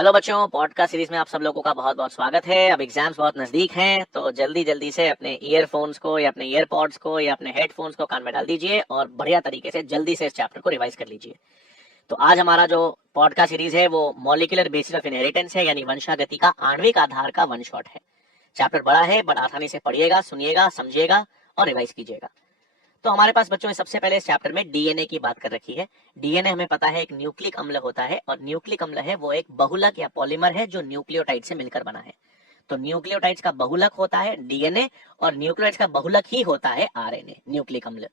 Hello बच्चों, podcast series में आप सब लोगों का बहुत बहुत स्वागत है। अब एग्जाम्स बहुत नजदीक हैं, तो जल्दी जल्दी से अपने ईयरफोन्स को या अपने ईयरपॉड्स को या अपने हेडफोन्स को कान में डाल दीजिए और बढ़िया तरीके से जल्दी से इस चैप्टर को रिवाइज कर लीजिए। तो आज हमारा जो पॉडकास्ट सीरीज है वो मॉलिक्यूलर बेसिस ऑफ इनहेरिटेंस है, यानी वंशागति का आणविक आधार का वन शॉट है। चैप्टर बड़ा है, बट आसानी से पढ़िएगा, सुनिएगा, समझिएगा और रिवाइज कीजिएगा। तो हमारे पास बच्चों सबसे पहले इस चैप्टर में डीएनए की बात कर रखी है। डीएनए हमें पता है एक न्यूक्लिक अम्ल होता है, और न्यूक्लिक अम्ल है वो एक बहुलक या पॉलीमर है जो न्यूक्लियोटाइड से मिलकर बना है। तो न्यूक्लियोटाइड्स का बहुलक होता है डीएनए, और न्यूक्लियोटाइड्स का बहुलक ही होता है आरएनए, न्यूक्लिक अम्ल।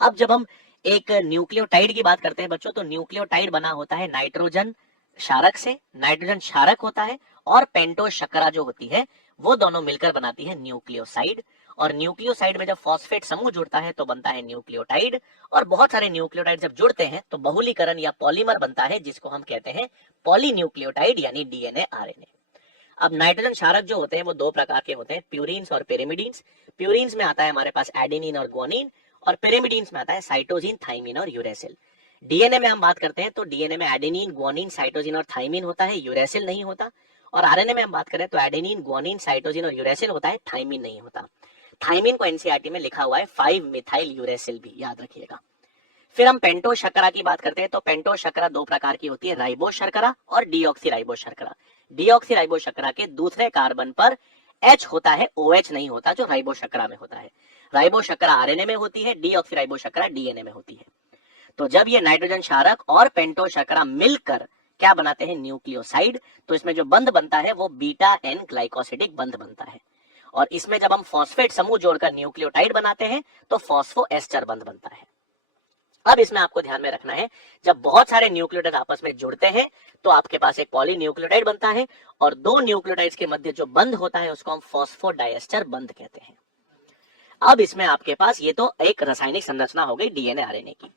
अब जब हम एक न्यूक्लियोटाइड की बात करते हैं बच्चों, तो न्यूक्लियोटाइड बना होता है नाइट्रोजन क्षारक से। नाइट्रोजन क्षारक होता है और पेंटोज शर्करा जो होती है वो दोनों मिलकर बनाती है न्यूक्लियोसाइड। और न्यूक्लियोसाइड में जब फॉस्फेट समूह जुड़ता है तो बनता है न्यूक्लियोटाइड। और बहुत सारे न्यूक्लियोटाइड जब जुड़ते हैं तो बहुलीकरण या पॉलीमर बनता है, जिसको हम कहते हैं पॉलीन्यूक्लियोटाइड, यानी डीएनए आरएनए। अब नाइट्रोजन क्षारक जो होते हैं वो दो प्रकार के होते हैं, प्यूरिन्स और पिरिमिडीन्स। प्यूरिन्स में आता है हमारे पास एडेनिन और ग्वानिन, और पिरिमिडीन्स में आता है साइटोसिन, थाइमिन और यूरेसिल। डीएनए में हम बात करते हैं तो डीएनए में एडेनिन, ग्वानिन, साइटोसिन और थाइमिन होता है, यूरेसिल नहीं होता। और आरएनए में हम बात करें तो एडेनिन, ग्वानिन, साइटोसिन और यूरेसिल होता है, थाइमिन नहीं होता। थाइमिन को एनसीईआरटी में लिखा हुआ है 5 मिथाइल यूरेसिल भी, याद रखिएगा। फिर हम पेंटोज शर्करा की बात करते हैं तो पेंटोज शर्करा दो प्रकार की होती है, राइबोज शर्करा और डीऑक्सीराइबोज शर्करा। डीऑक्सीराइबोज शर्करा के दूसरे कार्बन पर H होता है, OH नहीं होता जो राइबोज शर्करा में होता है। राइबोज शर्करा आरएनए में होती है, डीऑक्सीराइबोज शर्करा डीएनए में होती है। तो जब ये नाइट्रोजन क्षारक और पेंटोज शर्करा मिलकर क्या बनाते हैं, न्यूक्लियोसाइड, तो इसमें जो बंध बनता है वो बीटा एन ग्लाइकोसिडिक बंध बनता है। और इसमें जब हम फॉस्फेट समूह जोड़कर न्यूक्लियोटाइड बनाते हैं तो फॉस्फोएस्टर बंध बनता है। अब इसमें आपको ध्यान में रखना है, जब बहुत सारे न्यूक्लियोटाइड आपस में जुड़ते हैं तो आपके पास एक पॉलीन्यूक्लियोटाइड बनता है, और दो न्यूक्लियोटाइड्स के मध्य जो बंध होता है उसको हम फॉस्फोडाइएस्टर बंध कहते हैं। अब इसमें आपके पास ये तो एक रासायनिक संरचना हो गई डीएनए आरएनए की।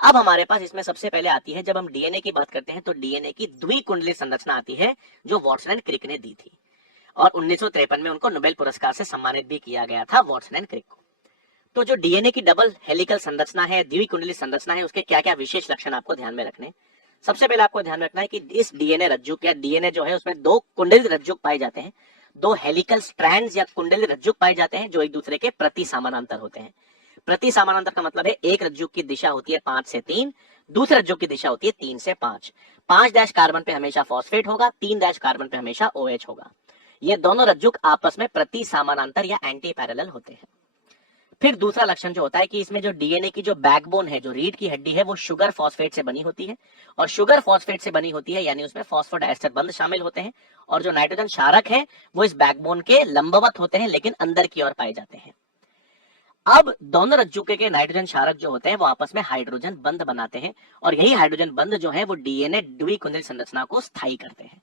अब हमारे पास इसमें सबसे पहले आती है, जब हम डीएनए की बात करते हैं तो डीएनए की द्विकुंडलित संरचना आती है जो वाटसन एंड क्रिक ने दी थी, और 1953 में उनको नोबेल पुरस्कार से सम्मानित भी किया गया था, वाटसन एंड क्रिक को। तो जो डीएनए की डबल हेलिकल संरचना है, द्विकुंडलित संरचना है, उसके क्या क्या विशेष लक्षण आपको ध्यान में रखने। सबसे पहले आपको ध्यान रखना है कि इस डीएनए रज्जुक या डीएनए जो है उसमें दो कुंडलित रज्जुक पाए जाते हैं, दो हेलिकल स्ट्रैंड्स या कुंडलित रज्जुक पाए जाते हैं जो एक दूसरे के प्रति समानांतर होते हैं। प्रति समानांतर का मतलब है एक रज्जुक की दिशा होती है 5 से 3, दूसरे रज्जुक की दिशा होती है 3 से 5। 5 डैश कार्बन पे हमेशा फॉस्फेट होगा, 3 डैश कार्बन पे हमेशा OH होगा। ये दोनों रज्जुक आपस में प्रति समानांतर या एंटी पैरेलल होते हैं। फिर दूसरा लक्षण जो होता है कि इसमें जो डीएनए की जो बैकबोन है, जो रीढ़ की हड्डी है, वो शुगर फॉस्फेट से बनी होती है, और शुगर फॉस्फेट से बनी होती है यानी उसमें फॉस्फोडाइएस्टर बंध शामिल होते हैं। और जो नाइट्रोजन क्षारक है वो इस बैकबोन के लंबवत होते हैं लेकिन अंदर की ओर पाए जाते हैं। अब दोनों रज्जुके के नाइट्रोजन क्षारक जो होते हैं वो आपस में हाइड्रोजन बंध बनाते हैं, और यही हाइड्रोजन बंध जो है वो डीएनए द्विकुंडलित संरचना को स्थायी करते हैं।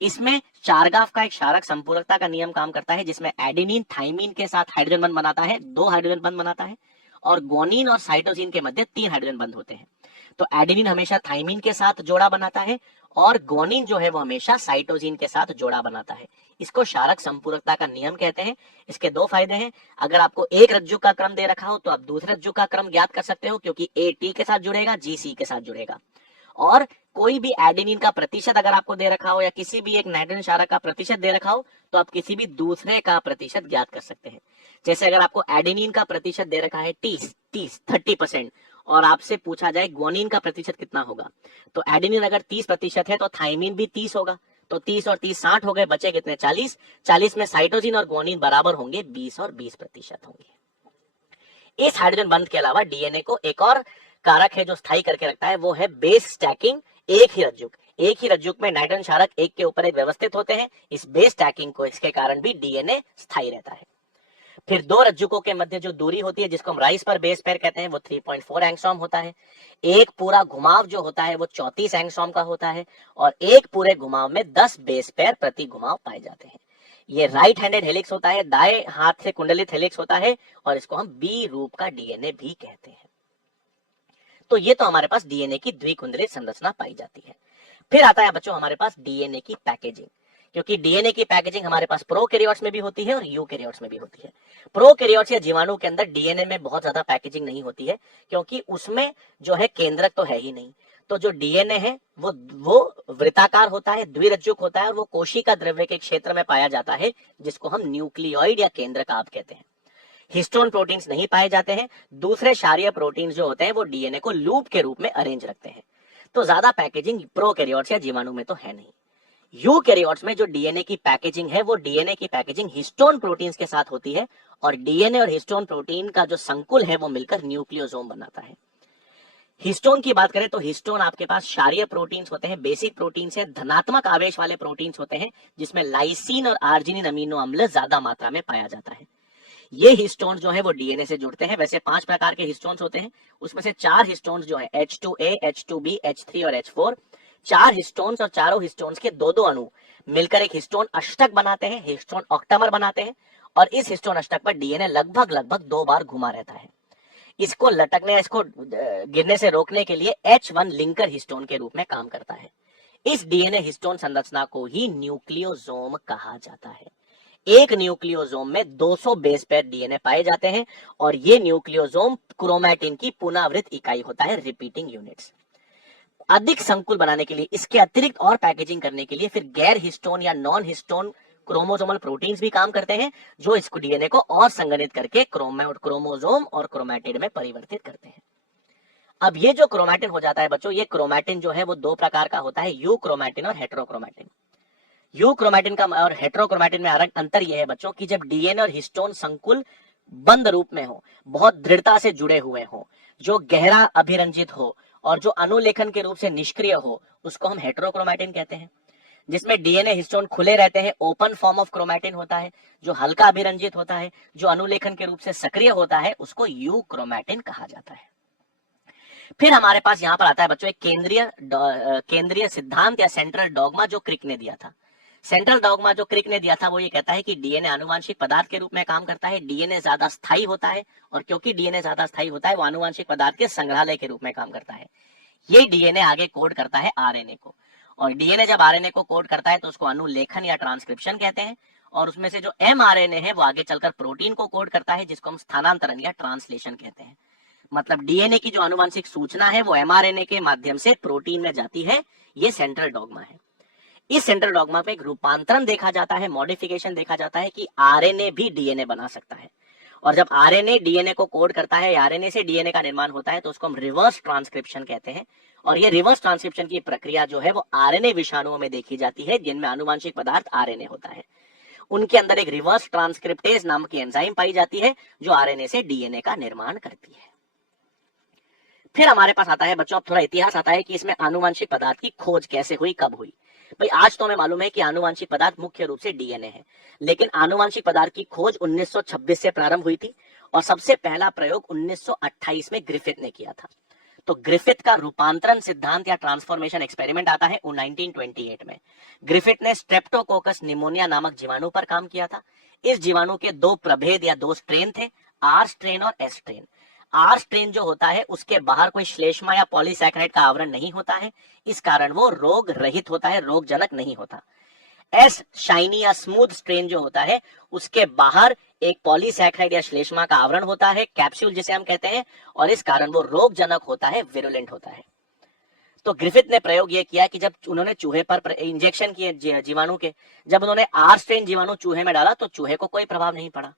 इसमें चारगाफ का एक क्षारक संपूरकता का नियम काम करता है, जिसमें एडेनिन थाइमिन के साथ हाइड्रोजन बंध बनाता है, 2 हाइड्रोजन बंध बनाता है, और ग्वानिन और साइटोसिन के मध्य 3 हाइड्रोजन बंध होते हैं। तो एडेनिन हमेशा थाइमिन के साथ जोड़ा बनाता है, और ग्वानिन जो है वो हमेशा साइटोसिन के साथ जोड़ा बनाता है। इसको क्षारक संपूरकता का नियम कहते हैं। इसके दो फायदे हैं, अगर आपको एक रज्जु का क्रम दे रखा हो तो आप दूसरे रज्जु का क्रम ज्ञात कर सकते हो, क्योंकि ए टी के साथ जुड़ेगा, जी सी के साथ जुड़ेगा। और कोई भी एडेनिन का प्रतिशत अगर आपको दे रखा हो या किसी भी एक नाइट्रोजन क्षारक का प्रतिशत दे रखा हो तो आप किसी भी दूसरे का प्रतिशत ज्ञात कर सकते हैं। जैसे अगर आपको एडेनिन का प्रतिशत दे रखा है 30% और आपसे पूछा जाए ग्वानिन का प्रतिशत कितना होगा, तो एडेनिन अगर 30% है तो थाइमिन भी 30 होगा, तो 30 और 30 60 हो गए, बचे कितने 40। 40 में साइटोसिन और ग्वानिन बराबर होंगे, 20 और 20% होंगे। इस हाइड्रोजन बंध के अलावा डीएनए को एक और कारक है जो स्थायी करके रखता है, वो है बेस स्टैकिंग। एक ही रज्जुक में नाइट्रोजन क्षारक एक के ऊपर एक व्यवस्थित होते हैं। इस बेस स्टैकिंग को इसके कारण भी डीएनए स्थायी रहता है। फिर दो रज्जुकों के मध्य जो दूरी होती है जिसको हम राइस पर बेस पेयर कहते हैं वो 3.4 एंगस्ट्रॉम होता है। एक पूरा घुमाव जो होता है वो 34 एंगस्ट्रॉम का होता है, और एक पूरे घुमाव में 10 बेस पेयर प्रति घुमाव पाए जाते हैं। ये राइट हैंडेड हेलिक्स होता है, दाएं हाथ से कुंडलित हेलिक्स होता है, और इसको हम बी रूप का डीएनए भी कहते हैं। तो ये तो हमारे पास डीएनए की द्विकुंडलित संरचना पाई जाती है। फिर आता है बच्चों हमारे पास डीएनए की पैकेजिंग, क्योंकि डीएनए की पैकेजिंग हमारे पास प्रोकैरियोट्स में भी होती है और यूकैरियोट्स में भी होती है। प्रोकैरियोट्स या जीवाणु के अंदर डीएनए में बहुत ज्यादा पैकेजिंग नहीं होती है, क्योंकि उसमें जो है केंद्रक तो है ही नहीं। तो जो डीएनए है वो वृत्ताकार होता है, द्विरज्जुक होता है और वो कोशिका द्रव्य के क्षेत्र में पाया जाता है, जिसको हम न्यूक्लियोइड या केंद्रक आप कहते हैं। हिस्टोन प्रोटीन्स नहीं पाए जाते हैं। दूसरे क्षारीय प्रोटीन्स जो होते हैं वो डीएनए को लूप के रूप में अरेंज रखते हैं। तो ज्यादा पैकेजिंग प्रोकैरियोट्स या जीवाणु में तो है नहीं। यूकैरियोट्स में जो डीएनए की पैकेजिंग है वो डीएनए की पैकेजिंग हिस्टोन प्रोटीन्स के साथ होती है और डीएनए और हिस्टोन प्रोटीन का जो संकुल है वो मिलकर न्यूक्लियोसोम बनाता है। हिस्टोन की बात करें तो हिस्टोन आपके पास क्षारीय प्रोटीन्स होते हैं, बेसिक प्रोटीन्स है, धनात्मक आवेश वाले प्रोटीन्स होते हैं, जिसमें लाइसिन और आर्जिनिन अमीनो अम्ल ज्यादा मात्रा में पाया जाता है। ये हिस्टोन्स जो है वो डीएनए से जुड़ते हैं। वैसे 5 प्रकार के हिस्टोन्स होते हैं, उसमें से 4 हिस्टोन्स जो है H2A, H2B, H3 और H4, 4 हिस्टोन्स और चारों हिस्टोन्स के दो अणु मिलकर एक हिस्टोन अष्टक बनाते हैं, हिस्टोन ऑक्टामर बनाते हैं और इस हिस्टोन अष्टक पर डीएनए लगभग 2 बार घुमा रहता है। इसको लटकने, इसको गिरने से रोकने के लिए H1 लिंकर हिस्टोन के रूप में काम करता है। इस डीएनए हिस्टोन संरचना को ही न्यूक्लियोसोम कहा जाता है। एक न्यूक्लियोसोम में 200 बेस पेयर डीएनए पाए जाते हैं और ये न्यूक्लियोसोम क्रोमैटिन की पुनरावृत्त इकाई होता है, रिपीटिंग यूनिट्स। अधिक संकुल बनाने के लिए, इसके अतिरिक्त और पैकेजिंग करने के लिए फिर गैर हिस्टोन या नॉन हिस्टोन क्रोमोसोमल प्रोटीन्स भी काम करते हैं, जो इसको डीएनए को और संगठित करके क्रोमोसोम और क्रोमैटिड में परिवर्तित करते हैं। अब ये जो क्रोमैटिन हो जाता है बच्चों, ये क्रोमैटिन जो है वो 2 प्रकार का होता है, यू क्रोमैटिन और हेटेरोक्रोमैटिन। यू क्रोमैटिन का और हेटेरोक्रोमैटिन में अंतर यह है बच्चों कि जब डीएनए और हिस्टोन संकुल बंद रूप में हो, बहुत दृढ़ता से जुड़े हुए हो, जो गहरा अभिरंजित हो और जो अनुलेखन के रूप से निष्क्रिय हो, उसको हम हेटेरोक्रोमैटिन कहते हैं। जिसमें डीएनए हिस्टोन खुले रहते हैं, ओपन फॉर्म ऑफ क्रोमैटिन होता है, जो हल्का अभिरंजित होता है, जो अनुलेखन के रूप से सक्रिय होता है, उसको यू क्रोमैटिन कहा जाता है। फिर हमारे पास यहां पर आता है बच्चों एक केंद्रीय सिद्धांत या सेंट्रल डॉगमा जो क्रिक ने दिया था। सेंट्रल डॉगमा जो क्रिक ने दिया था वो ये कहता है कि डीएनए आनुवांशिक पदार्थ के रूप में काम करता है, डीएनए ज्यादा स्थायी होता है और क्योंकि डीएनए ज्यादा स्थायी होता है वो आनुवांशिक पदार्थ के संग्रहालय के रूप में काम करता है। ये डीएनए आगे कोड करता है आरएनए को और डीएनए जब आरएनए को कोड करता है तो उसको अनुलेखन या ट्रांसक्रिप्शन कहते हैं और उसमें से जो एमआरएनए है वो आगे चलकर प्रोटीन को कोड करता है, जिसको हम स्थानांतरण या ट्रांसलेशन कहते हैं। मतलब डीएनए की जो आनुवांशिक सूचना है वो एमआरएनए के माध्यम से प्रोटीन में जाती है। ये सेंट्रल डॉगमा है। इस सेंट्रल डॉगमा पे एक रूपांतरण देखा जाता है, मॉडिफिकेशन देखा जाता है कि आरएनए भी डीएनए बना सकता है और जब आरएनए डीएनए को कोड करता है, आरएनए से डीएनए का निर्माण होता है तो उसको हम रिवर्स ट्रांसक्रिप्शन कहते हैं और ये रिवर्स ट्रांसक्रिप्शन की प्रक्रिया जो है वो आरएनए विषाणुओं में देखी जाती है जिनमें आनुवांशिक पदार्थ आरएनए होता है। उनके अंदर एक रिवर्स ट्रांसक्रिप्टेज नाम की एंजाइम पाई जाती है जो आरएनए से डीएनए का निर्माण करती है। फिर हमारे पास आता है बच्चों, अब थोड़ा इतिहास आता है कि इसमें आनुवांशिक पदार्थ की खोज कैसे हुई, कब हुई। भाई आज तो हमें मालूम है कि आनुवांशिक पदार्थ मुख्य रूप से डीएनए है, लेकिन आनुवांशिक पदार्थ की खोज 1926 से प्रारंभ हुई थी और सबसे पहला प्रयोग 1928 में ग्रिफिथ ने किया था। तो ग्रिफिथ का रूपांतरण सिद्धांत या ट्रांसफॉर्मेशन एक्सपेरिमेंट आता है 1928 में। ग्रिफिथ ने स्ट्रेप्टोकोकस निमोनिया नामक जीवाणु पर काम किया था। इस जीवाणु के 2 प्रभेद या 2 स्ट्रेन थे, आर स्ट्रेन और एस स्ट्रेन। आर स्ट्रेन जो होता है उसके बाहर कोई श्लेष्मा या पॉलीसैकेराइड का आवरण नहीं होता है, इस कारण वो रोग रहित होता है, रोगजनक नहीं होता। एस शाइनी या स्मूथ स्ट्रेन जो होता है उसके बाहर एक पॉलीसैकेराइड या श्लेष्मा का आवरण होता है, कैप्सूल जिसे हम कहते हैं, और इस कारण वो रोगजनक होता है, विरुलेंट होता है। तो ग्रिफिथ ने प्रयोग यह किया कि जब उन्होंने चूहे पर इंजेक्शन किए जीवाणु के, जब उन्होंने आर स्ट्रेन जीवाणु चूहे में डाला तो चूहे को कोई प्रभाव नहीं पड़ा।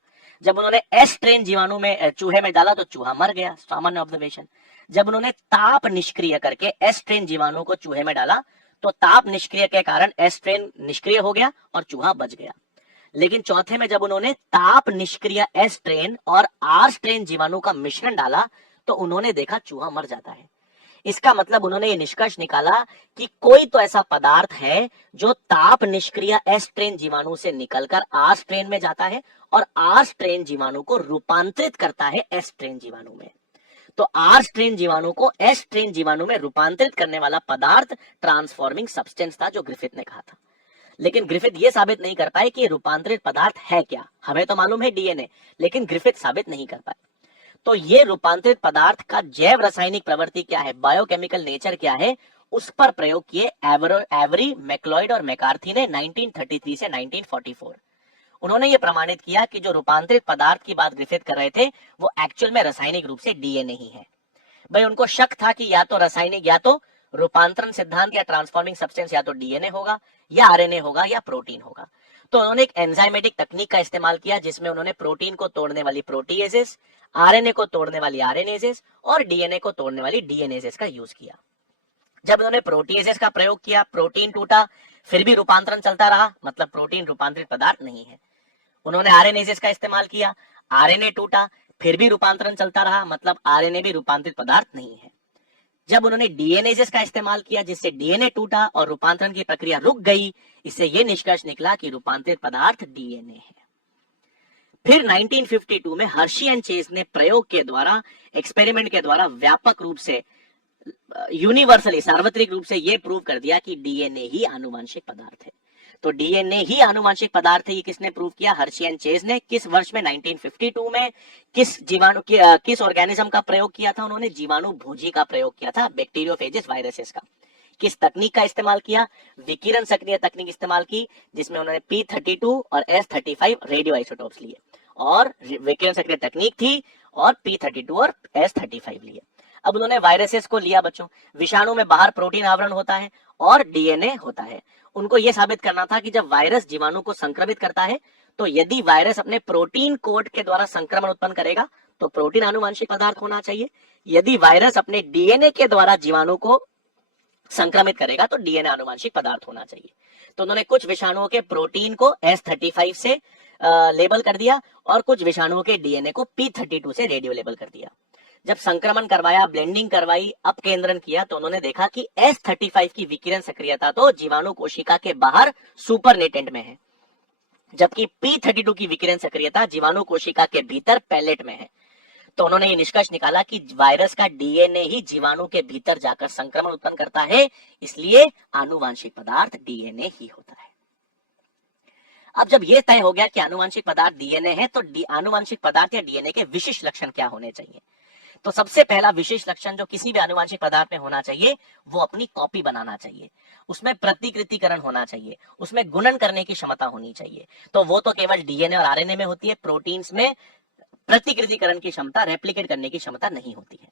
जब उन्होंने एस स्ट्रेन जीवाणु में चूहे में डाला तो चूहा मर गया, सामान्य ऑब्जर्वेशन। जब उन्होंने ताप निष्क्रिय करके एस स्ट्रेन जीवाणु को चूहे में डाला तो ताप निष्क्रिय के कारण एस स्ट्रेन निष्क्रिय हो गया और चूहा बच गया। लेकिन चौथे में जब उन्होंने ताप निष्क्रिय एस स्ट्रेन और आर स्ट्रेन जीवाणु का मिश्रण डाला तो उन्होंने देखा चूहा मर जाता है। इसका मतलब उन्होंने ये निष्कर्ष निकाला कि कोई तो ऐसा पदार्थ है जो ताप निष्क्रिय एस स्ट्रेन जीवाणु से निकलकर आर स्ट्रेन में जाता है और आर स्ट्रेन जीवाणु को रूपांतरित करता है एस स्ट्रेन जीवाणु में। तो आर स्ट्रेन जीवाणु को एस स्ट्रेन जीवाणु में रूपांतरित करने वाला पदार्थ ट्रांसफॉर्मिंग सब्सटेंस था जो ग्रिफिथ ने कहा था। लेकिन ग्रिफिथ ये साबित नहीं कर पाए कि रूपांतरित पदार्थ है क्या। हमें तो मालूम है डीएनए, लेकिन ग्रिफिथ साबित नहीं कर पाए। तो ये रूपांतरित पदार्थ का जैव रासायनिक प्रवृत्ति क्या है, बायोकेमिकल नेचर क्या है, उस पर प्रयोग किए एवरी, मैक्लॉइड और मैकार्थी ने 1933 से 1944। उन्होंने ये प्रमाणित किया कि जो रूपांतरित पदार्थ की बात ग्रिफिथ कर रहे थे वो एक्चुअल में रासायनिक रूप से डीएनए ही है। भाई उनको शक था कि या तो रासायनिक या तो रूपांतरण सिद्धांत या ट्रांसफॉर्मिंग सब्सटेंस या तो डीएनए होगा या आरएनए होगा या प्रोटीन होगा। तो उन्होंने एक एंजाइमेटिक तकनीक का इस्तेमाल किया जिसमें उन्होंने प्रोटीन को तोड़ने वाली प्रोटीएजेस, आरएनए को तोड़ने वाली आरएनएजेस और डीएनए को तोड़ने वाली डीएनएजेस का यूज किया। जब उन्होंने प्रोटीएजेस का प्रयोग किया, प्रोटीन टूटा, फिर भी रूपांतरण चलता रहा, मतलब प्रोटीन रूपांतरित पदार्थ नहीं है। उन्होंने आरएनएजेस का इस्तेमाल किया, आरएनए टूटा, फिर भी रूपांतरण चलता रहा, मतलब आरएनए भी रूपांतरित पदार्थ नहीं है। जब उन्होंने डीएनएजेस का इस्तेमाल किया जिससे डीएनए टूटा और रूपांतरण की प्रक्रिया रुक गई, इससे यह निष्कर्ष निकला कि रूपांतरित पदार्थ डीएनए है। फिर 1952 में हर्शी एंड चेज ने प्रयोग के द्वारा, एक्सपेरिमेंट के द्वारा व्यापक रूप से, यूनिवर्सली, सार्वत्रिक रूप से यह प्रूव कर दिया कि डीएनए ही आनुवांशिक पदार्थ है। तो डीएनए ही आनुवांशिक पदार्थ है, ये किसने प्रूव किया? हर्शी एंड चेज ने। किस वर्ष में? 1952 में। किस ऑर्गेनिज्म का प्रयोग किया था उन्होंने? जीवाणु भोजी का प्रयोग किया था, बैक्टीरियोफेजेस वायरसेस का। किस तकनीक का इस्तेमाल किया? विकिरण सक्रिय तकनीक इस्तेमाल की, जिसमें उन्होंने P32 और S35 रेडियो आइसोटोप्स लिए, और विकिरण सक्रिय तकनीक थी, और P32 और S35 लिए। अब उन्होंने वायरसेस को लिया बच्चों। विषाणु में बाहर प्रोटीन आवरण होता है और डीएनए होता है। उनको यह साबित करना था कि जब वायरस जीवाणु को संक्रमित करता है, तो यदि वायरस अपने प्रोटीन कोड के द्वारा संक्रमण उत्पन्न करेगा तो प्रोटीन आनुवांशिक पदार्थ होना चाहिए। यदि वायरस अपने डीएनए के द्वारा जीवाणु को संक्रमित करेगा तो डीएनए आनुवांशिक पदार्थ होना चाहिए। तो उन्होंने कुछ विषाणुओं के प्रोटीन को S35 से लेबल कर दिया और कुछ विषाणुओं के डीएनए को P32 से रेडियो लेबल कर दिया। जब संक्रमण करवाया, ब्लेंडिंग करवाई, अपकेंद्रण किया, तो उन्होंने देखा कि S35 की विकिरण सक्रियता तो जीवाणु कोशिका के बाहर सुपरनेटेंट में है, जबकि P32 की विकिरण सक्रियता जीवाणु कोशिका के भीतर पैलेट में है। तो उन्होंने ये निष्कर्ष निकाला कि वायरस का डीएनए ही जीवाणु के भीतर जाकर संक्रमण उत्पन्न करता है, इसलिए आनुवांशिक पदार्थ डीएनए ही होता है। अब जब यह तय हो गया कि आनुवांशिक पदार्थ डीएनए है, तो आनुवांशिक पदार्थ या डीएनए के विशिष्ट लक्षण क्या होने चाहिए? तो सबसे पहला विशेष लक्षण जो किसी भी आनुवांशिक पदार्थ में होना चाहिए, वो अपनी कॉपी बनाना चाहिए, उसमें प्रतिकृतिकरण होना चाहिए, उसमें गुणन करने की क्षमता होनी चाहिए। तो वो तो केवल डीएनए और आरएनए में होती है, प्रोटीन्स में प्रतिकृतिकरण की क्षमता, रेप्लिकेट करने की क्षमता नहीं होती है।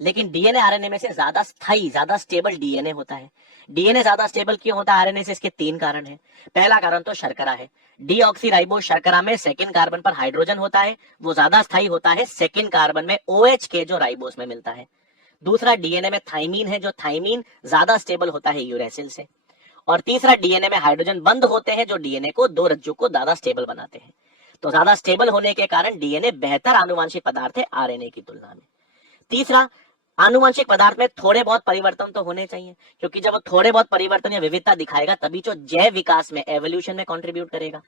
लेकिन डीएनए आरएनए में से ज्यादा स्थायी, ज्यादा स्टेबल डीएनए होता है। डीएनए ज्यादा स्टेबल क्यों होता है आरएनए से? इसके 3 कारण हैं। पहला कारण तो शर्करा है। डीऑक्सीराइबोस शर्करा में सेकंड कार्बन पर हाइड्रोजन होता है, वो ज्यादा स्थायी होता है सेकंड कार्बन में OH के जो राइबोस में मिलता है। दूसरा, डीएनए में थाइमीन है, जो थाइमीन ज्यादा स्टेबल होता है यूरेसिल से। और तीसरा, डीएनए में हाइड्रोजन बंध होते हैं जो डीएनए को, 2 रज्जु को ज्यादा स्टेबल बनाते हैं। तो ज्यादा स्टेबल होने के कारण डीएनए बेहतर आनुवांशिक पदार्थ है आरएनए की तुलना में। तीसरा, आनुवांशिक पदार्थ में थोड़े बहुत परिवर्तन तो होने चाहिए, क्योंकि जब वो थोड़े बहुत परिवर्तन या विविधता दिखाएगा तभी जो जैव विकास में, एवोल्यूशन में कंट्रीब्यूट करेगा।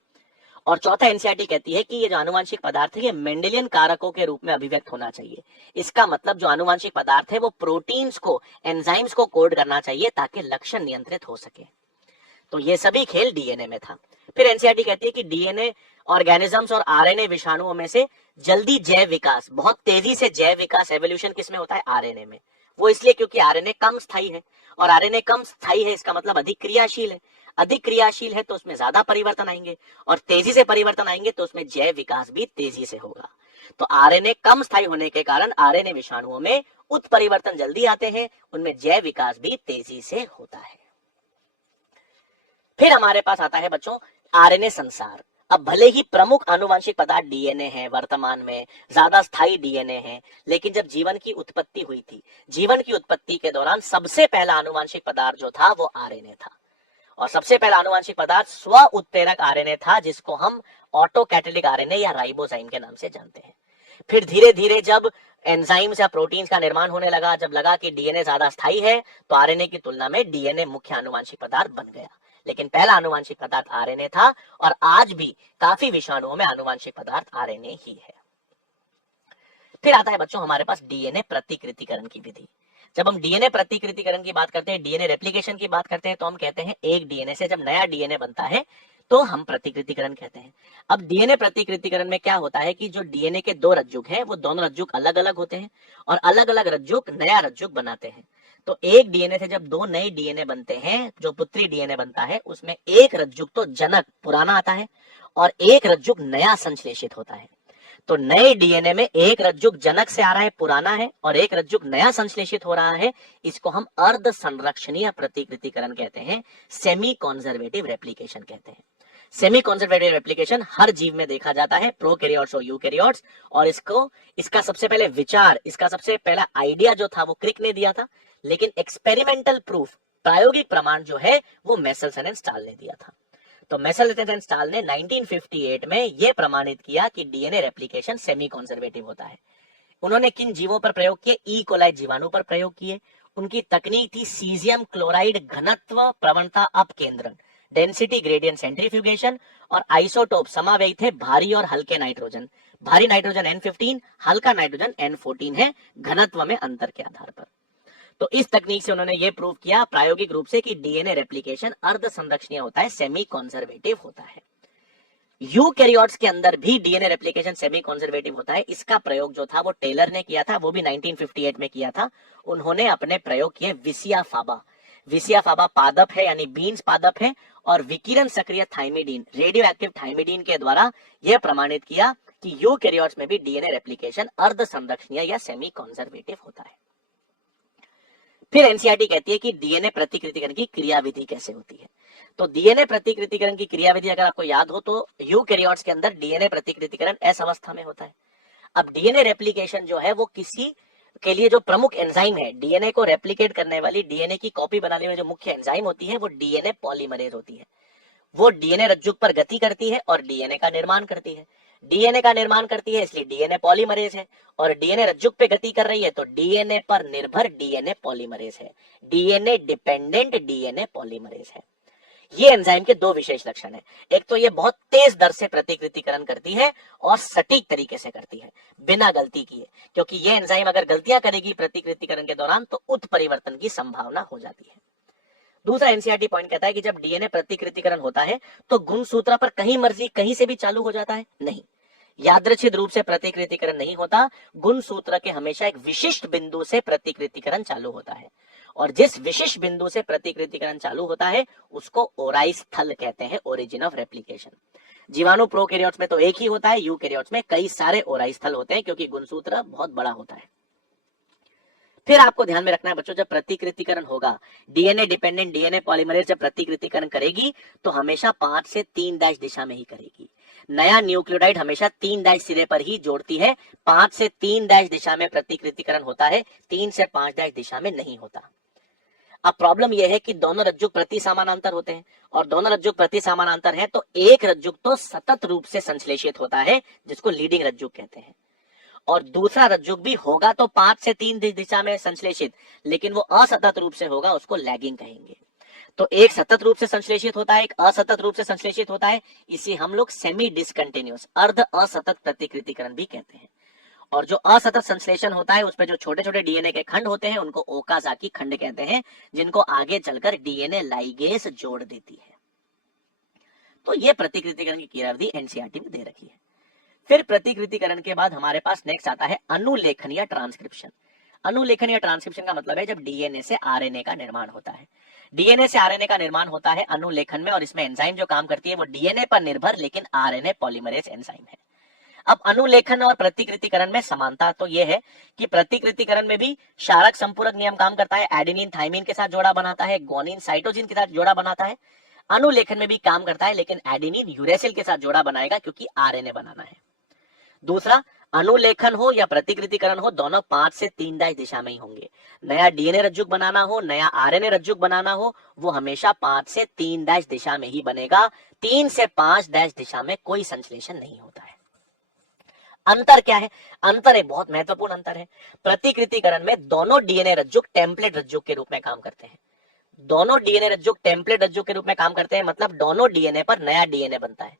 और चौथा, एनसीईआरटी कहती है कि ये जो आनुवांशिक पदार्थ है ये मेंडेलियन कारकों के रूप में अभिव्यक्त होना चाहिए। इसका मतलब जो आनुवांशिक पदार्थ है वो प्रोटीन्स को, एंजाइम्स को कोड करना चाहिए ताकि लक्षण नियंत्रित हो सके। तो ये सभी खेल डीएनए में था। फिर एनसीईआरटी कहती है कि डीएनए ऑर्गेनिजम्स और आरएनए विषाणुओं में से जल्दी जैव विकास, बहुत तेजी से जैव विकास, एवोल्यूशन किस में होता है? आरएनए में। वो इसलिए क्योंकि आरएनए कम स्थायी है, और आरएनए कम स्थायी है इसका मतलब अधिक क्रियाशील है। अधिक क्रियाशील है तो उसमें ज्यादा परिवर्तन आएंगे, और तेजी से परिवर्तन आएंगे तो उसमें जैव विकास भी तेजी से होगा। तो आरएनए कम स्थायी होने के कारण आरएनए विषाणुओं में उत्परिवर्तन जल्दी आते हैं, उनमें जैव विकास भी तेजी से होता है। फिर हमारे पास आता है बच्चों आरएनए संसार। अब भले ही प्रमुख आनुवांशिक पदार्थ डीएनए है, वर्तमान में ज्यादा स्थायी डीएनए है, लेकिन जब जीवन की उत्पत्ति हुई थी, जीवन की उत्पत्ति के दौरान सबसे पहला आनुवांशिक पदार्थ जो था वो आरएनए था। और सबसे पहला आनुवांशिक पदार्थ स्व उत्प्रेरक आरएनए था, जिसको हम ऑटो कैटेलिक आरएनए या राइबोजाइम के नाम से जानते हैं। फिर धीरे धीरे जब एंजाइम्स या प्रोटीन्स का निर्माण होने लगा, जब लगा कि डीएनए ज्यादा स्थायी है, तो आरएनए की तुलना में डीएनए मुख्य आनुवांशिक पदार्थ बन गया। लेकिन पहला आनुवांशिक पदार्थ आरएनए था, और आज भी काफी विषाणुओं में आनुवांशिक पदार्थ आरएनए ही है। फिर आता है बच्चों हमारे पास डीएनए प्रतिकृतिकरण की विधि। जब हम डीएनए प्रतिकृतिकरण की बात करते हैं, डीएनए रेप्लिकेशन की बात करते हैं, तो हम कहते हैं एक डीएनए से जब नया डीएनए बनता है तो हम प्रतिकृतिकरण कहते हैं। अब डीएनए प्रतिकृतिकरण में क्या होता है कि जो डीएनए के 2 रज्जुक हैं, वो दोनों रज्जुक अलग अलग होते हैं, और अलग अलग रज्जुक नया रज्जुक बनाते हैं। तो एक डीएनए से जब 2 नए डीएनए बनते हैं, जो पुत्री डीएनए बनता है, उसमें एक रज्जुक तो जनक पुराना आता है और एक रज्जुक नया संश्लेषित होता है। तो नए डीएनए में एक रज्जुक जनक से आ रहा है, पुराना है, और एक रज्जुक नया संश्लेषित हो रहा है। इसको हम अर्ध संरक्षणीय प्रतिकृतिकरण कहते हैं, सेमी कॉन्जर्वेटिव रेप्लिकेशन कहते हैं। सेमी कॉन्जर्वेटिव रेप्लिकेशन हर जीव में देखा जाता है, प्रोकैरियोट्स और यूकैरियोट्स। और इसका सबसे पहले विचार, इसका सबसे पहला आइडिया जो था वो क्रिक ने दिया था, लेकिन एक्सपेरिमेंटल प्रूफ, प्रायोगिक प्रमाण जो है वो मेसलसन एंड स्टाल ने दिया था। तो मेसलसन एंड स्टाल ने 1958 में यह प्रमाणित किया कि डीएनए रेप्लिकेशन सेमी कॉन्जर्वेटिव होता है। उन्होंने किन जीवों पर प्रयोग किए? ई कोलाई जीवाणु पर प्रयोग किए। उनकी तकनीक थी सीजियम क्लोराइड घनत्व प्रवणता अपकेंद्रण, डेंसिटी ग्रेडियंट सेंट्रीफ्यूगेशन, और आइसोटोप समावेयी थे भारी और हल्के नाइट्रोजन। भारी नाइट्रोजन N15, हल्का नाइट्रोजन N14 है, घनत्व में अंतर के आधार पर। तो इस तकनीक से उन्होंने ये प्रूव किया प्रायोगिक रूप से कि डीएनए रेप्लिकेशन अर्ध संरक्षणीय होता है, सेमी कॉन्जर्वेटिव होता है। यूकैरियोट्स के अंदर भी डीएनए रेप्लिकेशन सेमी कॉन्जर्वेटिव होता है। इसका प्रयोग जो था वो टेलर ने किया था, वो भी 1958 में किया था। उन्होंने अपने प्रयोग किए विसिया फाबा। विसिया फाबा पादप है, यानी बीन्स पादप है, और विकिरण सक्रिय थाइमिडीन, रेडियो एक्टिव थाइमिडीन के द्वारा यह प्रमाणित किया कि यूकैरियोट्स में भी डीएनए रेप्लिकेशन अर्ध संरक्षणीय या सेमी कॉन्जर्वेटिव होता है। फिर एनसीईआरटी कहती है कि डीएनए प्रतिकृतिकरण की क्रियाविधि कैसे होती है। तो डीएनए प्रतिकृतिकरण की क्रियाविधि अगर आपको याद हो तो यूकैरियोट्स के अंदर डीएनए प्रतिकृतिकरण एस अवस्था में होता है। अब डीएनए रेप्लिकेशन जो है वो किसी के लिए जो प्रमुख एंजाइम है, डीएनए को रेप्लिकेट करने वाली, डीएनए की कॉपी बनाने में जो मुख्य एंजाइम होती है वो डीएनए पॉलीमरेज होती है। वो डीएनए रज्जुक पर गति करती है और डीएनए का निर्माण करती है। डीएनए का निर्माण करती है इसलिए डीएनए पॉलीमरेज है, और डीएनए रज्जुक पे गति कर रही है तो डीएनए पर निर्भर डीएनए पॉलीमरेज है, डीएनए डिपेंडेंट डीएनए पॉलीमरेज है। ये एंजाइम के दो विशेष लक्षण है। एक तो ये बहुत तेज दर से प्रतिकृतिकरण करती है और सटीक तरीके से करती है, बिना गलती किए, क्योंकि ये एंजाइम अगर गलतियां करेगी प्रतिकृतिकरण के दौरान तो उत्परिवर्तन की संभावना हो जाती है। दूसरा एनसीईआरटी पॉइंट कहता है कि जब डीएनए प्रतिकृतिकरण होता है तो गुणसूत्र पर कहीं मर्जी कहीं से भी चालू हो जाता है? नहीं, यादृच्छिक रूप से प्रतिकृतिकरण नहीं होता। गुणसूत्र के हमेशा एक विशिष्ट बिंदु से प्रतिकृतिकरण चालू होता है, और जिस विशिष्ट बिंदु से प्रतिकृतिकरण चालू होता है उसको ओराई स्थल कहते हैं, ओरिजिन ऑफ रेप्लिकेशन। जीवाणु प्रोकैरियोट्स में तो एक ही होता है, यूकैरियोट्स में कई सारे ओराई स्थल होते हैं क्योंकि गुणसूत्र बहुत बड़ा होता है। फिर आपको ध्यान में रखना है बच्चों, जब प्रतिकृतिकरण होगा, डीएनए डिपेंडेंट डीएनए पॉलीमरेज जब प्रतिकृतिकरण करेगी तो हमेशा 5 से 3' दिशा में ही करेगी। नया न्यूक्लियोटाइड हमेशा 3' सिरे पर ही जोड़ती है। 5 से 3' दिशा में प्रतिकृतिकरण होता है, 3 से 5' दिशा में नहीं होता। अब प्रॉब्लम यह है कि दोनों रज्जुक प्रति समानांतर होते हैं, और दोनों रज्जुक प्रति समानांतर है तो एक रज्जुक तो सतत रूप से संश्लेषित होता है जिसको लीडिंग रज्जुक कहते हैं, और दूसरा रज्जुक भी होगा तो 5 से 3 दिशा में संश्लेषित, लेकिन वो असतत रूप से होगा, उसको लैगिंग कहेंगे। तो एक सतत रूप से संश्लेषित होता है, एक असतत रूप से संश्लेषित होता है, इसे हम लोग सेमी डिसकंटिन्यूअस, अर्ध असतत प्रतिकृतिकरण भी कहते हैं। और जो असतत संश्लेषण होता है उसमें जो छोटे छोटे डीएनए के खंड होते हैं उनको ओकाजाकी खंड कहते हैं, जिनको आगे चलकर डीएनए लाइगेज जोड़ देती है। तो ये प्रतिकृतिकरण की क्रियाविधि एनसीईआरटी में दे रखी है। फिर प्रतिकृतिकरण के बाद हमारे पास नेक्स्ट आता है अनुलेखन या ट्रांसक्रिप्शन। अनुलेखन या ट्रांसक्रिप्शन का मतलब है जब डीएनए से आरएनए का निर्माण होता है। डीएनए से आरएनए का निर्माण होता है अनुलेखन में, और इसमें एंजाइम जो काम करती है वो डीएनए पर निर्भर लेकिन आरएनए पॉलीमरेज एंजाइम है। अब अनुलेखन और प्रतिकृतिकरण में समानता तो यह है कि प्रतिकृतिकरण में भी क्षारक संपूरक नियम काम करता है, एडेनिन थाइमिन के साथ जोड़ा बनाता है, ग्वानिन साइटोसिन के साथ जोड़ा बनाता है। अनुलेखन में भी काम करता है लेकिन एडेनिन यूरेसिल के साथ जोड़ा बनाएगा क्योंकि आरएनए बनाना है। दूसरा, अनुलेखन हो या प्रतिकृतिकरण हो, दोनों 5 से 3' दिशा में ही होंगे। नया डीएनए रज्जुक बनाना हो, नया आरएनए रज्जुक बनाना हो, वो हमेशा 5 से 3' दिशा में ही बनेगा। 3 से 5' दिशा में कोई संश्लेषण नहीं होता है। अंतर क्या है? अंतर एक बहुत महत्वपूर्ण अंतर है। प्रतिकृतिकरण में दोनों डीएनए रज्जुक टेम्पलेट रज्जुक के रूप में काम करते हैं। दोनों डीएनए रज्जुक टेम्पलेट रज्जुक के रूप में काम करते हैं, मतलब दोनों डीएनए पर नया डीएनए बनता है।